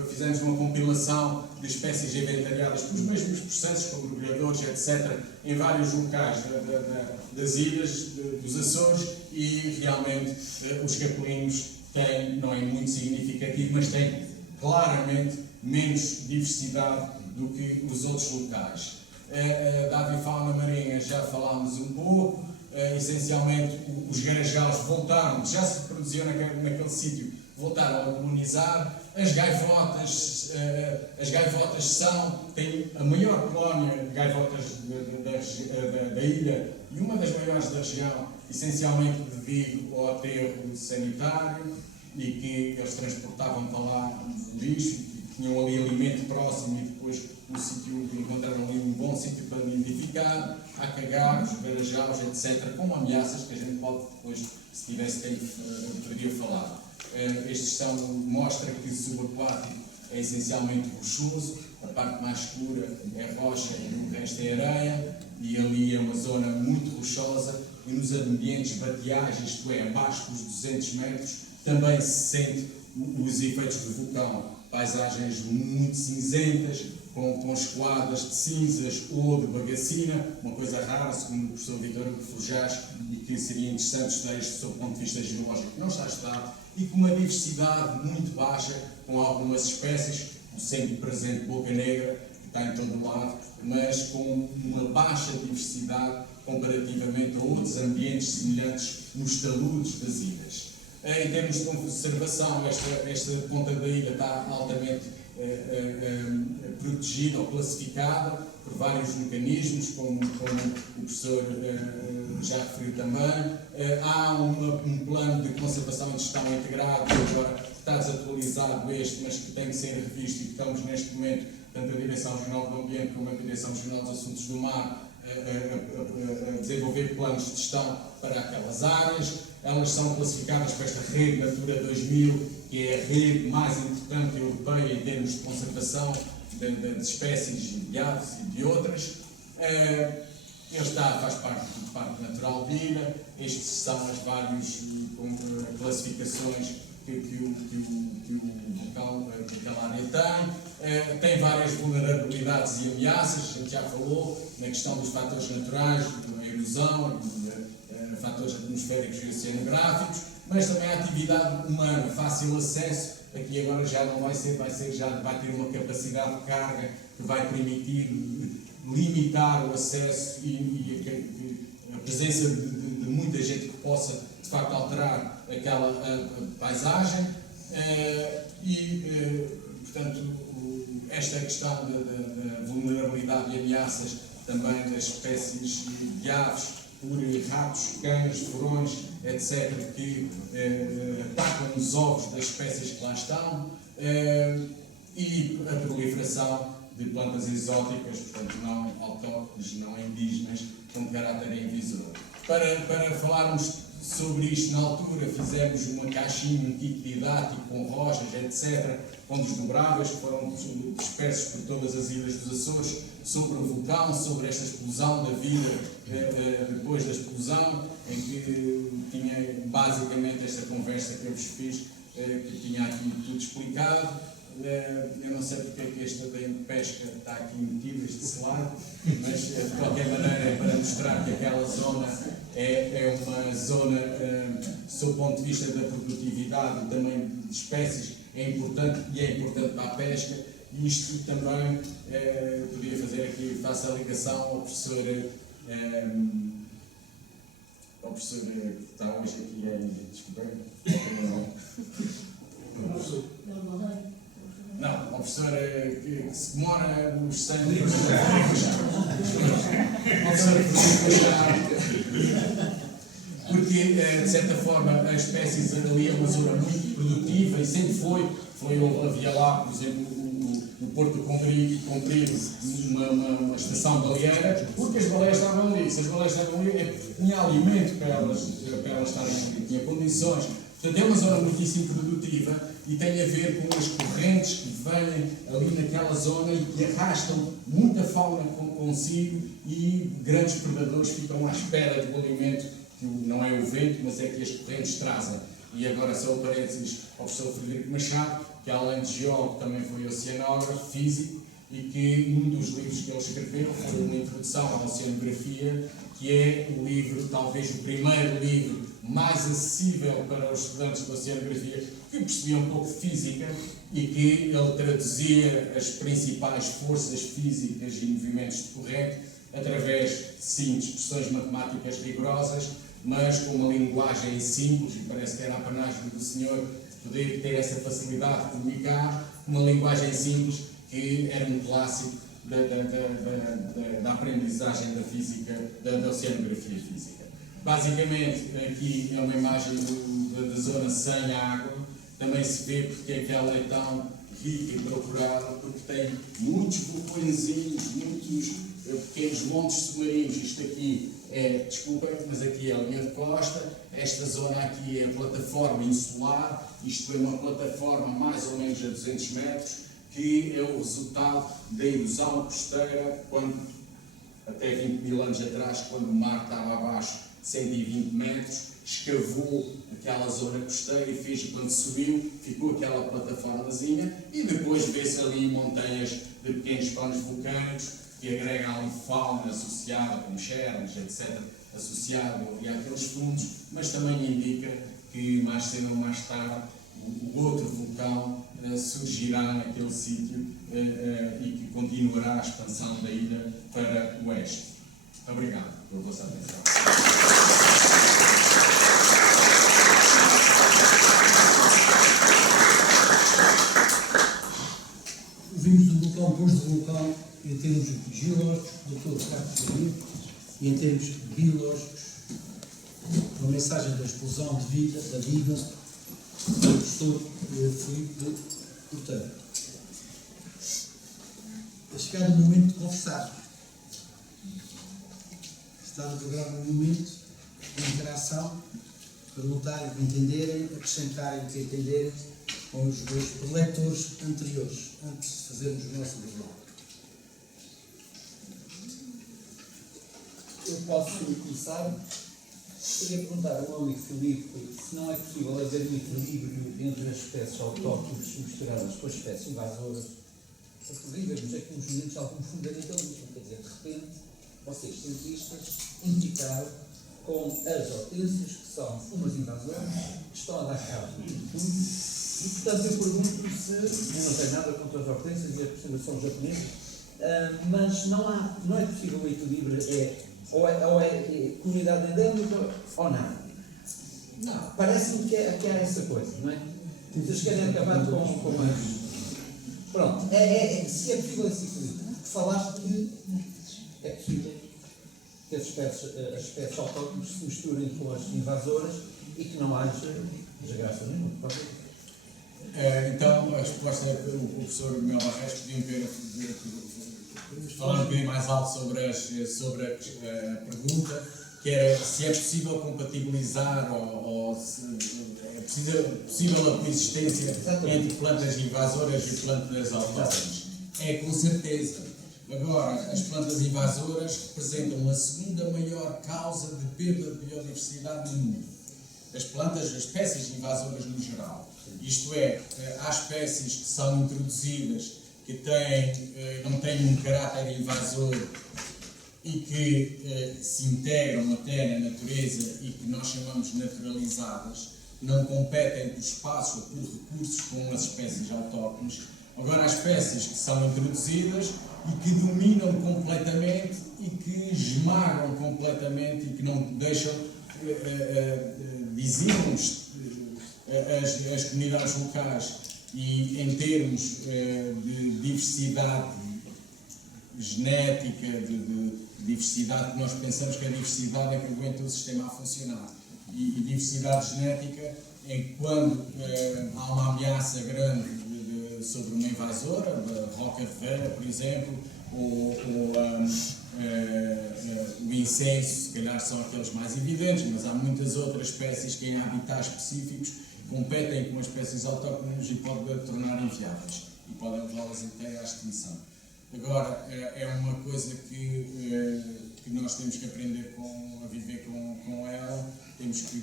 Fizemos uma compilação de espécies inventariadas pelos mesmos processos, como mergulhadores, etc., em vários locais das ilhas, dos Açores, e realmente os capulinhos têm, não é muito significativo, mas têm claramente menos diversidade do que os outros locais. Da avifauna marinha já falámos um pouco. Essencialmente os garajaus voltaram, já se produziam naquele sítio, voltaram a colonizar. As gaivotas têm a maior colónia de gaivotas da ilha e uma das maiores da região, essencialmente devido ao aterro sanitário, e que eles transportavam para lá lixo, tinham ali alimento próximo e depois encontraram ali um bom sítio para nidificar. Há cagaros, garajaus, etc., com ameaças que a gente pode depois, se tivesse tempo, poderia falar. Estes mostra que o subaquático é essencialmente rochoso, a parte mais escura é rocha e o resto é areia, e ali é uma zona muito rochosa, e nos ambientes bateais, isto é, abaixo dos 200 metros, também se sente os efeitos do vulcão. Paisagens muito cinzentas, com esquadras de cinzas ou de bagacina, uma coisa rara, segundo o professor Vítor Forjás, e que seria interessante estudar isto sob o ponto de vista geológico, não está estudado, e com uma diversidade muito baixa, com algumas espécies, o sempre presente boca negra, que está em todo o lado, mas com uma baixa diversidade comparativamente a outros ambientes semelhantes nos taludes das ilhas. Em termos de conservação, esta ponta da ilha está altamente protegida ou classificada por vários mecanismos, como o professor já referiu também. Há um plano de conservação e gestão integrado, que agora está desatualizado mas que tem que ser revisto, e que estamos neste momento, tanto a Direção Regional do Ambiente como a Direção Regional dos Assuntos do Mar, a desenvolver planos de gestão para aquelas áreas. Elas são classificadas para esta rede Natura 2000, que é a rede mais importante europeia em termos de conservação de espécies de aves e de outras. Ele faz parte do Parque Natural de Ilha. Estas são as várias classificações que o local daquela área tem várias vulnerabilidades e ameaças. A gente já falou na questão dos fatores naturais, da erosão, fatores atmosféricos e oceanográficos, mas também a atividade humana, fácil acesso. Aqui agora já não vai ser, já vai ter uma capacidade de carga que vai permitir limitar o acesso e a presença de muita gente que possa, de facto, alterar aquela paisagem. Portanto, esta questão da vulnerabilidade e ameaças também das espécies de aves, por ratos, cães, furões, etc., que atacam os ovos das espécies que lá estão, e a proliferação de plantas exóticas, portanto não autóctones, não indígenas, com caráter invasor. Para falarmos sobre isto, na altura fizemos uma caixinha, um kit didático com rochas, etc., com desdobráveis, que foram dispersos por todas as ilhas dos Açores, sobre o vulcão, sobre esta explosão da vida depois da explosão, em que tinha basicamente esta conversa que eu vos fiz, que tinha aqui tudo explicado. Eu não sei porque é que este da pesca está aqui metido, este slide, mas de qualquer maneira é para mostrar que aquela zona é uma zona, sob o ponto de vista da produtividade e também de espécies, é importante e é importante para a pesca. E isto também podia fazer aqui, faço a ligação ao professor que está hoje aqui, desculpa. Não, ao professor que se demora os sangue. Porque, de certa forma, as espécies ali é uma zona muito produtiva e sempre foi. Havia lá, por exemplo, o Porto Comprido, uma estação baleeira, porque as baleias estavam ali. Se as baleias estavam ali, tinha alimento para elas estarem ali, tinha condições. Portanto, é uma zona muitíssimo produtiva e tem a ver com as correntes que vêm ali naquela zona e que arrastam muita fauna consigo, e grandes predadores ficam à espera do alimento, que não é o vento, mas é que as correntes trazem. E agora só o parênteses ao professor Frederico Machado, que além de geólogo também foi oceanógrafo, físico, e que um dos livros que ele escreveu foi uma introdução à oceanografia, que é o livro, talvez o primeiro livro mais acessível para os estudantes de oceanografia, que percebiam um pouco de física, e que ele traduzia as principais forças físicas e movimentos de corrente através, sim, de expressões matemáticas rigorosas, mas com uma linguagem simples, e parece que era a apanagem do senhor de poder ter essa facilidade de comunicar, uma linguagem simples que era um clássico da aprendizagem da física, da oceanografia física. Basicamente, aqui é uma imagem da zona sem água. Também se vê porque aquela é tão rica e procurada, porque tem muitos vulcõezinhos, muitos pequenos montes submarinos. Isto aqui desculpem, mas aqui é a linha de costa. Esta zona aqui é a plataforma insular. Isto é uma plataforma mais ou menos a 200 metros, que é o resultado da erosão costeira, quando, até 20 mil anos atrás, quando o mar estava abaixo de 120 metros, escavou aquela zona costeira e fez, quando subiu, ficou aquela plataformazinha, e depois vê-se ali montanhas de pequenos panos vulcânicos que agregam ali fauna associada, como chernes, etc., associado ali àqueles fundos, mas também indica que mais cedo ou mais tarde o outro vulcão surgirá naquele sítio e que continuará a expansão da ilha para o oeste. Obrigado pela vossa atenção. Vimos do vulcão, pôs do vulcão, em termos geológicos, do todo o Cabo Frio, e em termos biológicos, uma mensagem da explosão de vida, da vida, do professor Filipe. Portanto, é chegado o momento de conversar. Está no programa um momento de interação, perguntarem o que entenderem, acrescentarem o que entenderem com os dois leitores anteriores, antes de fazermos o nosso debate. Eu posso começar. Queria perguntar ao meu amigo Filipe se não é possível haver um equilíbrio entre as espécies autóctones misturadas com as espécies invasoras, porque vivemos aqui uns momentos de algum fundamentalismo. Quer dizer, de repente, vocês cientistas indicaram com as hortênsias, que são umas invasoras, que estão a dar cabo de tudo. E, portanto, eu pergunto se, eu não tenho nada contra as hortênsias e a preservação japonesa, mas não é possível o equilíbrio, ou é comunidade endémica ou nada. Não, parece-me que há essa coisa, não é? Vocês querem acabar com as... Pronto, se é possível esse equilíbrio. Falaste que é possível que as espécies autóctones se misturem com as invasoras e que não haja desgraça nenhuma. Então, a resposta é que o professor Mel Barres podiam ter falar um bocadinho mais alto sobre a pergunta, que era se é possível compatibilizar ou se é possível a coexistência entre plantas invasoras e plantas autóctones. É, com certeza. Agora, as plantas invasoras representam a segunda maior causa de perda de biodiversidade no mundo. As espécies invasoras no geral. Isto é, há espécies que são introduzidas que não têm um caráter invasor e que se integram até na natureza e que nós chamamos naturalizadas, não competem por espaço ou por recursos com as espécies autóctones. Agora, há espécies que são introduzidas e que dominam completamente e que esmagam completamente e que não deixam, dizemos, as comunidades locais e em termos de diversidade genética, de diversidade que nós pensamos que a diversidade é que aguenta o sistema a funcionar. E diversidade genética é quando há uma ameaça grande sobre uma invasora, a roca de vera, por exemplo, ou o incenso, se calhar são aqueles mais evidentes, mas há muitas outras espécies que em habitats específicos competem com as espécies autóctones e podem tornar inviáveis e podem levá-las até à extinção. Agora, é uma coisa que nós temos que aprender a viver com ela, temos que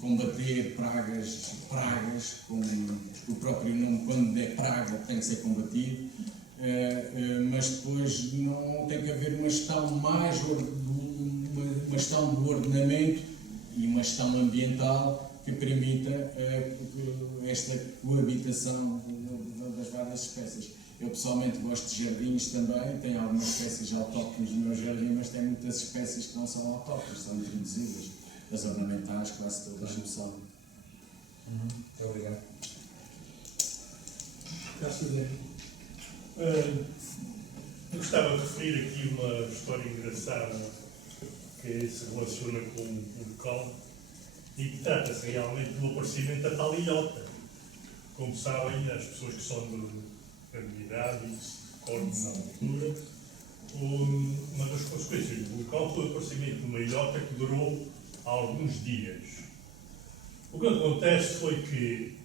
combater pragas, como o próprio nome, quando é praga, tem que ser combatido, mas depois não tem que haver uma gestão uma gestão do ordenamento e uma gestão ambiental que permita esta coabitação das várias espécies. Eu pessoalmente gosto de jardins também, tenho algumas espécies autóctones no meu jardim, mas tem muitas espécies que não são autóctones, são introduzidas. As ornamentais, quase todas não são. Muito obrigado. Eu gostava de referir aqui uma história engraçada que se relaciona com o local e que trata-se realmente do aparecimento da tal ilhota. Como sabem, as pessoas que são da minha idade e se recordam na altura, uma das consequências do local foi o aparecimento de uma ilhota que durou alguns dias. O que acontece foi que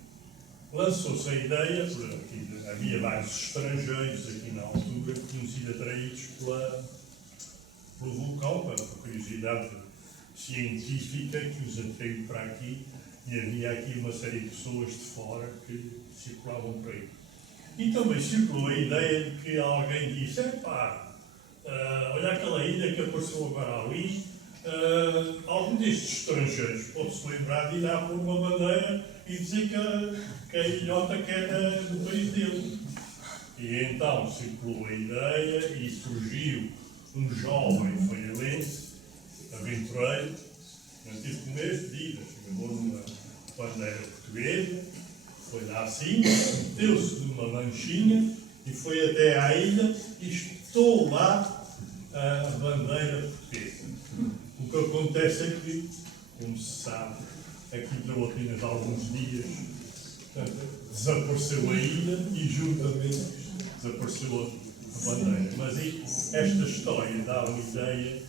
lançou-se a ideia, porque havia vários estrangeiros aqui na altura que tinham sido atraídos pelo vulcão, pela curiosidade científica que os atraiu para aqui, e havia aqui uma série de pessoas de fora que circulavam por aí. E também circulou a ideia de que alguém disse: olha aquela ilha que apareceu agora ali, algum destes estrangeiros pode-se lembrar de ir lá pôr uma bandeira e dizer que a ilhota que é do país dele. E então circulou a ideia e surgiu um jovem feirense, aventureiro, não tive que comer vida, chegou numa bandeira portuguesa, foi lá acima, meteu-se numa lanchinha e foi até à ilha e espetou lá a bandeira portuguesa. O que acontece é que, como se sabe, aqui durou apenas alguns dias, portanto, desapareceu a ilha e juntamente desapareceu a bandeira. Mas aí, esta história dá uma ideia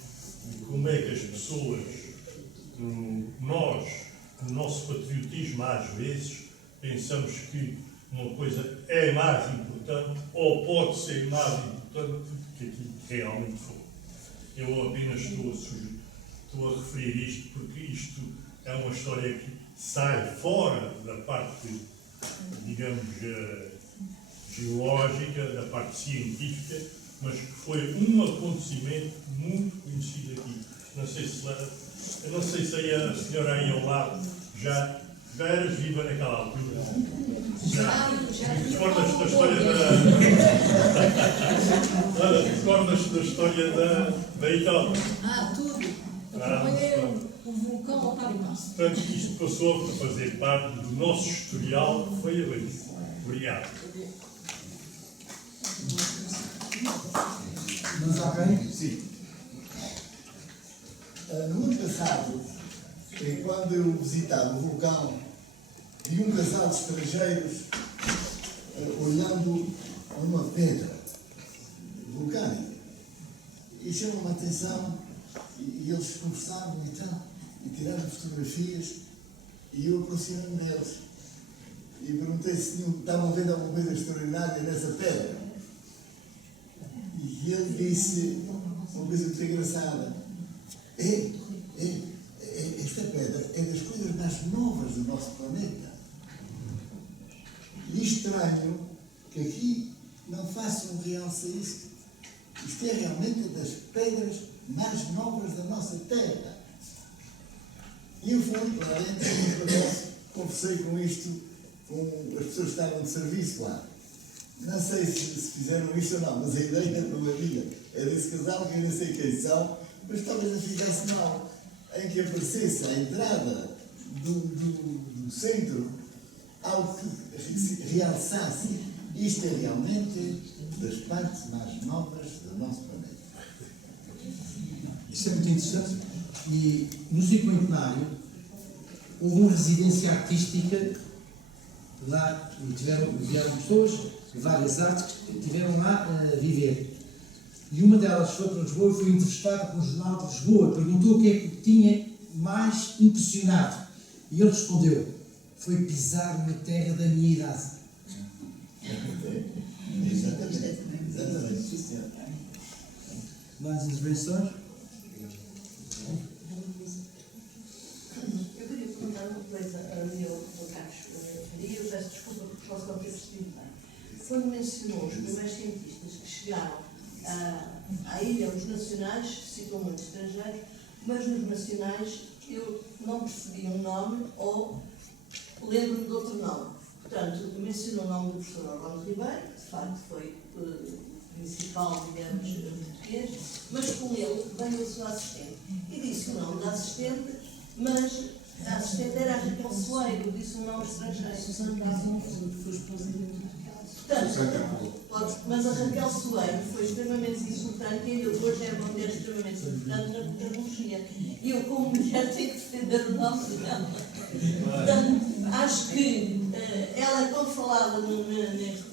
de como é que as pessoas, nós, no nosso patriotismo às vezes, pensamos que uma coisa é mais importante ou pode ser mais importante do que aquilo que realmente foi. Eu apenas estou a referir isto porque isto é uma história que sai fora da parte, digamos, geológica, da parte científica, mas que foi um acontecimento muito conhecido aqui. Não sei se Eu não sei se aí a senhora aí ao lado já eras viva naquela altura. Já Recordas da história Recordas da história da Itólia? tudo. Acompanhei o vulcão ao par e passo. Portanto, isto passou a fazer parte do nosso historial, que foi a Balice. Obrigado. Mas alguém? Sim. No ano passado, quando eu visitava o vulcão, vi um casal de estrangeiros olhando a uma pedra vulcânica. E chamou-me a atenção, e eles conversavam e tal, e tiraram fotografias, e eu aproximei-me deles. E perguntei se estavam vendo alguma coisa extraordinária nessa pedra. E ele disse uma coisa muito engraçada. Esta pedra é das coisas mais novas do nosso planeta. E estranho que aqui não façam realce a isto. Isto é realmente das pedras mais novas da nossa terra. E eu fui lá dentro, conversei com isto com as pessoas que estavam de serviço lá. Não sei se fizeram isto ou não, mas a ideia não é minha. É desse casal que eu nem sei quem são, mas talvez não fizesse mal em que aparecesse à entrada do centro algo que realçasse. Isto é realmente das partes mais novas do nosso planeta. Isso é muito interessante. E no cinquentenário houve uma residência artística lá, vieram pessoas de várias artes que estiveram lá a viver. E uma delas foi para Lisboa e foi entrevistada pelo Jornal de Lisboa. Perguntou o que é que tinha mais impressionado. E ele respondeu: foi pisar na terra da minha idade. Exatamente, sim, senhor. Mais intervenções? Eu queria perguntar uma coisa ao meu Carlos Faria, eu peço desculpa porque posso não ter percebido bem. Quando mencionou os primeiros cientistas que chegaram à ilha, os nacionais, citam muitos estrangeiros, mas nos nacionais eu não percebi um nome ou lembro-me de outro nome. Portanto, mencionou o nome do professor Orlando Ribeiro, que de facto foi principal, digamos, português, mas com ele veio a sua assistente. E disse o nome da assistente, mas a assistente era a Raquel Soeiro, disse um nome estrangeiro. Susana Gazon foi esposa de Portanto, mas a Raquel Soeiro foi extremamente importante e ainda hoje é uma mulher extremamente importante na pedagogia. E eu, como mulher, tenho que defender o nome dela. Portanto, acho que ela, quando falava neste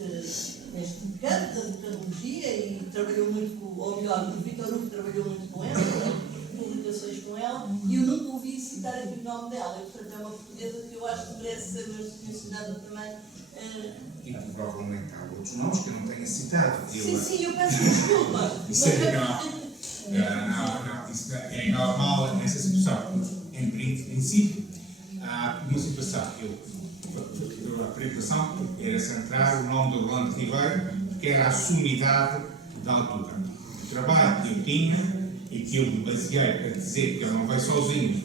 campo da pedagogia e trabalhou muito com, ou melhor, o Vítor Hugo trabalhou muito com ela, publicações com ela, e eu nunca ouvi citar aqui o nome dela. E, portanto, é uma portuguesa que eu acho que merece ser mencionada também. E provavelmente há outros nomes que eu não tenha citado. Sim, eu peço desculpa. Isso isso é normal nessa situação. Em princípio, numa situação, a preocupação era centrar o nome do Orlando Ribeiro, porque era a sumidade da altura. O trabalho que eu tinha e que eu me baseei para dizer que eu não veio sozinho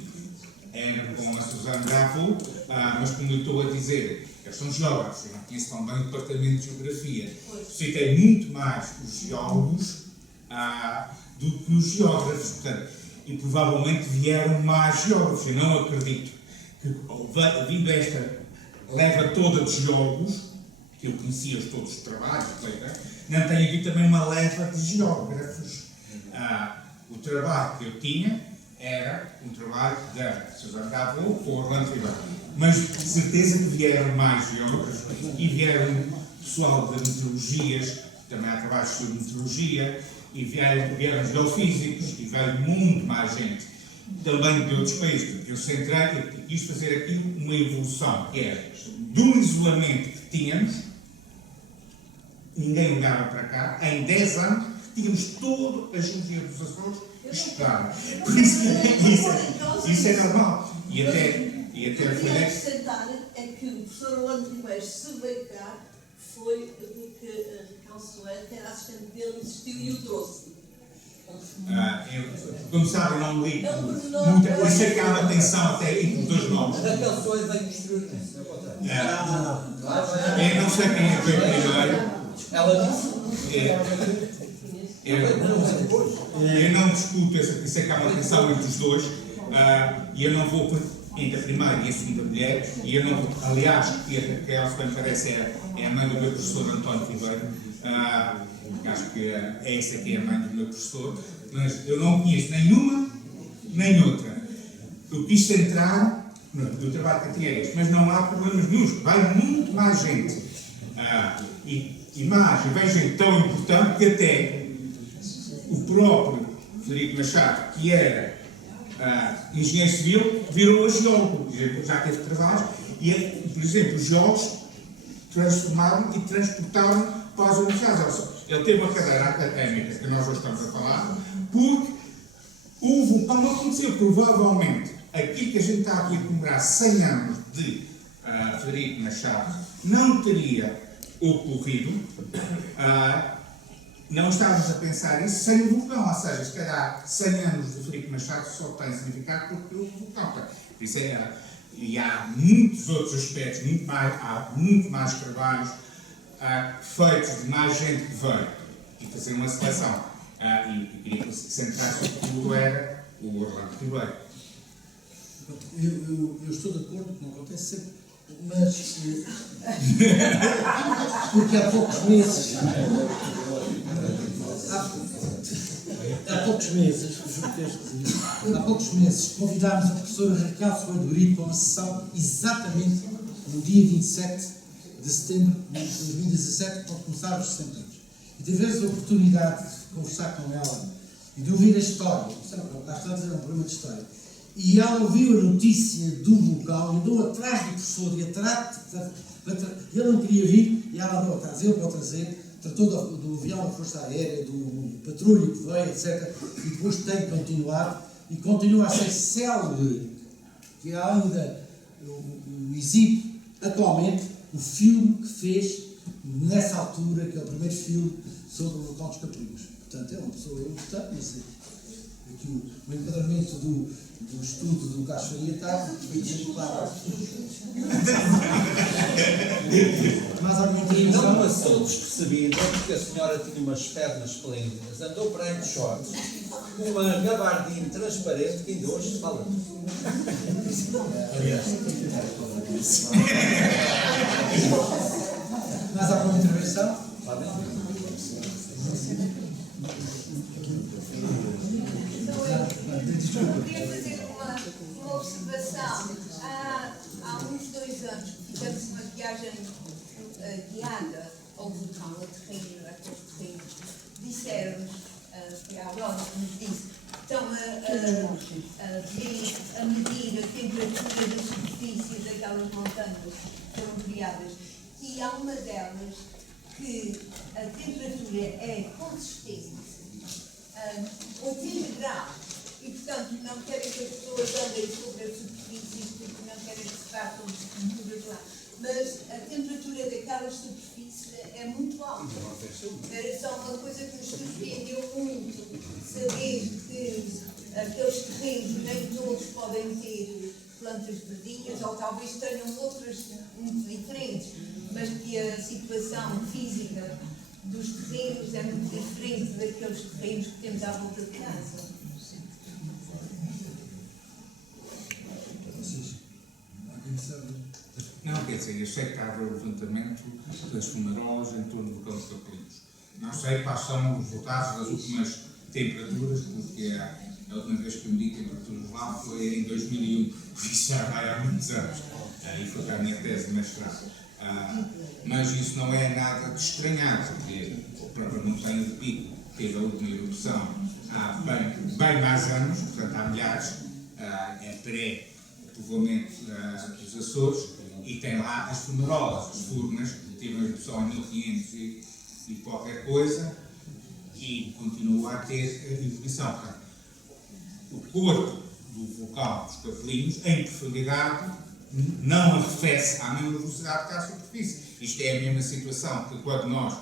era com a Susana Gafo, mas como eu estou a dizer, eles são geógrafos, eu não conheço tão bem o departamento de geografia. Citei muito mais os geólogos do que os geógrafos, portanto, e provavelmente vieram mais geógrafos. Eu não acredito que, vindo esta leva toda de geólogos, que eu conhecia todos os trabalhos, não tenho aqui também uma leva de geógrafos. O trabalho que eu tinha era um trabalho da Susana Gavô com o Orlando Ribeiro. Mas de certeza que vieram mais geógrafos e vieram pessoal de meteorologias, também há trabalhos sobre meteorologia, e vieram geofísicos, e veio muito mais gente, também de outros países. Eu centrei e quis fazer aqui uma evolução, que era do isolamento que tínhamos, ninguém olhava para cá, em 10 anos tínhamos toda a geologia dos Açores estudada. Por isso é normal. E até o que eu queria acrescentar é que o professor Orlando Ribeiro, se veio cá, foi porque a Raquel Soeiro, que era assistente dele, insistiu e o trouxe. Como sabem, não ligo muito. Isso é que há uma tensão até entre os dois nomes. Raquel Soares vem posteriormente, é o contrário. Eu não sei quem é que veio primeiro. Ela disse. Eu não discuto isso é que há uma tensão entre os dois. E eu não vou entre a primeira e a segunda mulher. E eu não vou, aliás, que a Raquel, se bem parece, é a mãe do meu professor António Ribeiro. Acho que essa aqui é a mãe do meu professor. Mas eu não conheço nenhuma nem outra. Eu quis centrar no trabalho que aqui é este, mas não há problemas nenhum. Vai muito mais gente. E vem gente tão importante que até o próprio Frederico Machado, que era engenheiro civil, virou geólogo. Já teve trabalhos. E, por exemplo, os geólogos transformaram e transportaram para as universidades. Ele teve uma carreira académica, que nós hoje estamos a falar, porque o vulcão não aconteceu. Provavelmente, aquilo que a gente está aqui a comemorar 100 anos de Frederico Machado não teria ocorrido, não estávamos a pensar isso sem o vulcão. Ou seja, se calhar 100 anos de Frederico Machado só tem significado porque o vulcão. Isso e há muitos outros aspectos, há muito mais trabalhos feitos de mais gente que veio e fazer uma seleção. E queria que se centrasse tudo era o Orlando Ribeiro. Eu estou de acordo que não acontece sempre, mas porque há poucos meses convidámos a professora Raquel Soares do Brito para uma sessão exatamente no dia 27 de setembro de 2017, quando começaram os 60 anos. E tivemos a oportunidade de conversar com ela e de ouvir a história. Está a dizer um problema de história. E ela ouviu a notícia do vulcão, andou atrás do professor e ele não queria vir, e ela andou atrás, ele para o trazer, tratou do avião da Força Aérea, do patrulho que veio, etc. E depois tem continuado, e continua a ser célebre, que ainda exibe atualmente o filme que fez nessa altura, que é o primeiro filme sobre o vulcão dos Capelinhos. Portanto, é uma pessoa importante, mas aqui o enquadramento do estudo do Carlos Faria está muito claro. Mais alguma E não intervenção? passou despercebida porque a senhora tinha umas pernas esplêndidas, andou para aí de shorts, com uma gabardina transparente que ainda hoje se fala. Mais alguma intervenção? Está bem? Eu queria fazer uma observação. Há uns 2 anos fizemos uma viagem guiada ao vulcão, ao terreno, àqueles terrenos. Disseram-nos, foi a Aurora que nos disse, que estão a medir a temperatura da superfície daquelas montanhas que foram criadas. E há uma delas que a temperatura é consistente, 80 graus. E, portanto, não querem que as pessoas andem sobre a superfície, porque não querem que se façam temperaturas lá. Mas a temperatura daquelas superfícies é muito alta. Era só uma coisa que nos surpreendeu muito, saber que aqueles terrenos nem todos podem ter plantas verdinhas, ou talvez tenham outras muito diferentes, mas que a situação física dos terrenos é muito diferente daqueles terrenos que temos à volta de casa. Não, quer dizer, eu sei que há o levantamento das fumarolas em torno do vulcão dos Capelinhos. Não sei quais são os resultados das últimas temperaturas, porque a última vez que eu medi temperaturas lá foi em 2001, por isso já vai há muitos anos. E foi para a minha tese de mestrado. Mas isso não é nada de estranhar, porque a própria montanha de Pico teve a última erupção há bem mais anos, portanto há milhares, é pré-povoamento dos Açores, e tem lá as fumarolas, as furnas, teve uma erupção em 1500 e qualquer coisa, e continua a ter evolução. Portanto, o corpo do vulcão dos Capelinhos, em profundidade, não arrefece à mesma velocidade que à superfície. Isto é a mesma situação que quando nós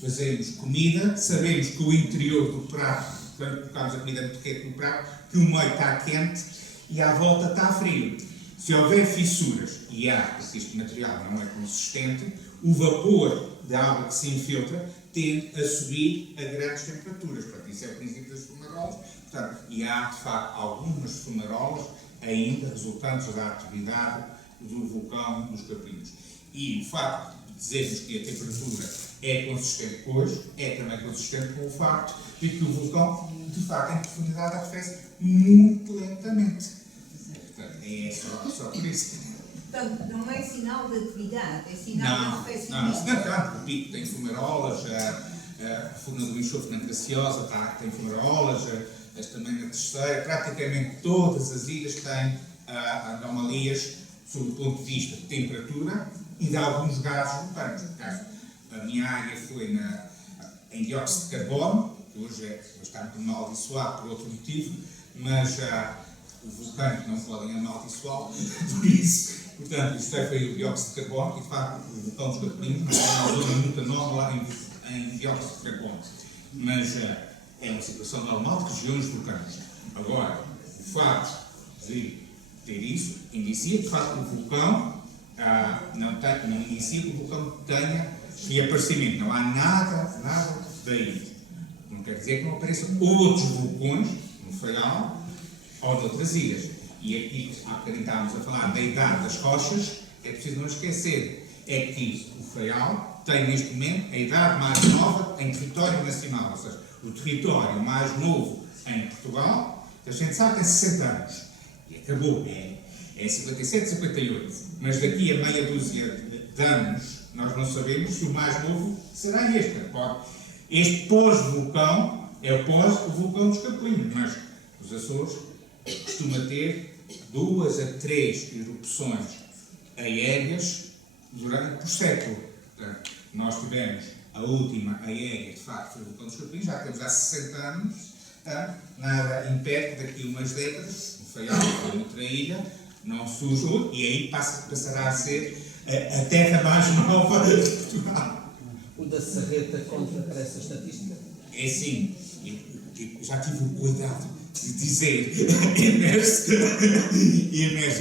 fazemos comida, sabemos que o interior do prato portanto, colocamos a comida muito quente no prato, que o meio está quente e à volta está frio. Se houver fissuras, e há, porque este material não é consistente, o vapor da água que se infiltra tende a subir a grandes temperaturas. Portanto, isso é o princípio das fumarolas. Portanto, e há, de facto, algumas fumarolas ainda resultantes da atividade do vulcão dos Capelinhos. E o facto de dizermos que a temperatura é consistente hoje, é também consistente com o facto de que o vulcão, de facto, em profundidade arrefece muito lentamente. Portanto, é só por isso. Portanto, não é sinal de atividade, é sinal de Não, arrefecimento. isso não é tanto. O pico tem fumarolas, a furna do enxofre na Graciosa tem fumarolas, também na Terceira, praticamente todas as ilhas têm anomalias sob o ponto de vista de temperatura e de alguns gases vulcânicos. No caso, a minha área foi em dióxido de carbono, que hoje é bastante amaldiçoado por outro motivo, mas o vulcânico não podem amaldiçoá-lo, por isso, portanto, isto foi o dióxido de carbono, e de facto o vulcão dos Capelinhos é uma zona muito anómala em dióxido de carbono, mas é uma situação normal de regiões vulcânicas. Agora, o facto de ter isso indicia de facto que o vulcão não indicia que o vulcão tenha reaparecimento. Não há nada daí. Não quer dizer que não apareçam outros vulcões no Faial ou noutras ilhas. E aqui, há bocadinho estávamos a falar da idade das rochas, é preciso não esquecer, é que o Faial tem neste momento a idade mais nova em território nacional, ou seja, o território mais novo em Portugal, que a gente sabe tem 60 anos, e acabou, é 57, 58, mas daqui a meia dúzia de anos, nós não sabemos se o mais novo será este. Este pós-vulcão é o pós-vulcão dos Capelinhos, mas os Açores costuma ter 2 a 3 erupções aéreas por século. Portanto, nós tivemos a última aérea, de facto, foi o vulcão dos Capelinhos, já temos há 60 anos, nada impede que daqui a umas décadas, no Faial ou noutra ilha, não surja outro, e aí passará a ser a terra mais nova de Portugal. O da Serreta contra para essa estatística? É sim, já tive o cuidado de dizer emerge,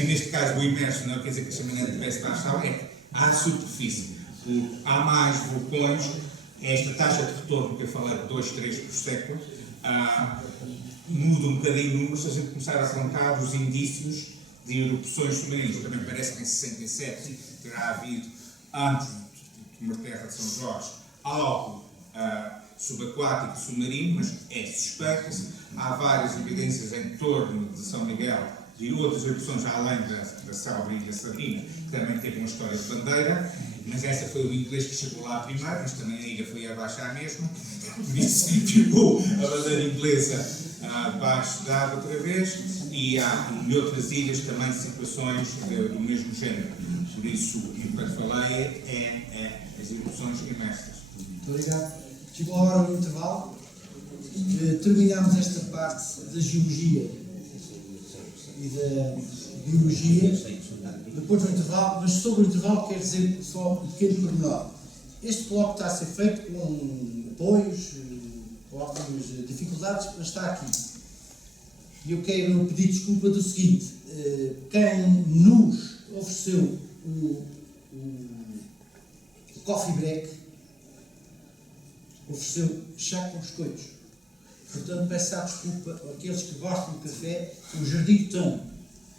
e neste caso o emerge não quer dizer que a chaminé tivesse baixo, é à superfície. Há mais vulcões, esta taxa de retorno que eu falei de 2, 3 por século, muda um bocadinho o número se a gente começar a arrancar os indícios de erupções submarinas. Também parece que em 67 terá havido, antes de uma terra de São Jorge, algo subaquático submarino, mas é suspeito-se. Há várias evidências em torno de São Miguel de outras erupções além da Salbre e da Sabrina, que também teve uma história de bandeira, mas essa foi o inglês que chegou lá primeiro, mas também a ilha foi abaixo à mesma, por isso ficou a bandeira inglesa abaixo da água outra vez, e há em outras ilhas também situações do mesmo género. Por isso, o que eu falei é as erupções imersas. Muito obrigado. Chegou a hora do intervalo. Terminamos esta parte da geologia e da biologia. Depois do intervalo, mas sobre o intervalo quero dizer só um pequeno pormenor. Este bloco está a ser feito com apoios, com algumas dificuldades, mas está aqui. E eu quero pedir desculpa do seguinte: quem nos ofereceu o coffee break ofereceu chá com biscoitos. Portanto, peço a desculpa àqueles que gostam de café. O Jardim do Tango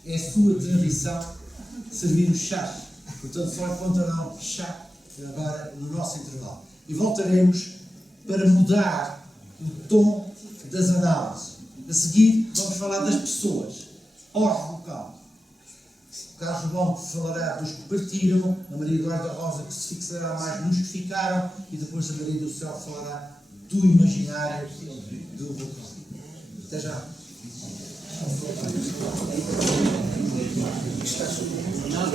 é a sua tradição servir o chá. Portanto, só encontrarão chá agora no nosso intervalo. E voltaremos para mudar o tom das análises. A seguir, vamos falar das pessoas. Pós-vulcão. O Carlos João falará dos que partiram, a Maria Eduarda Rosa que se fixará mais nos que ficaram, e depois a Maria do Céu falará do imaginário do vulcão. Até já. Não,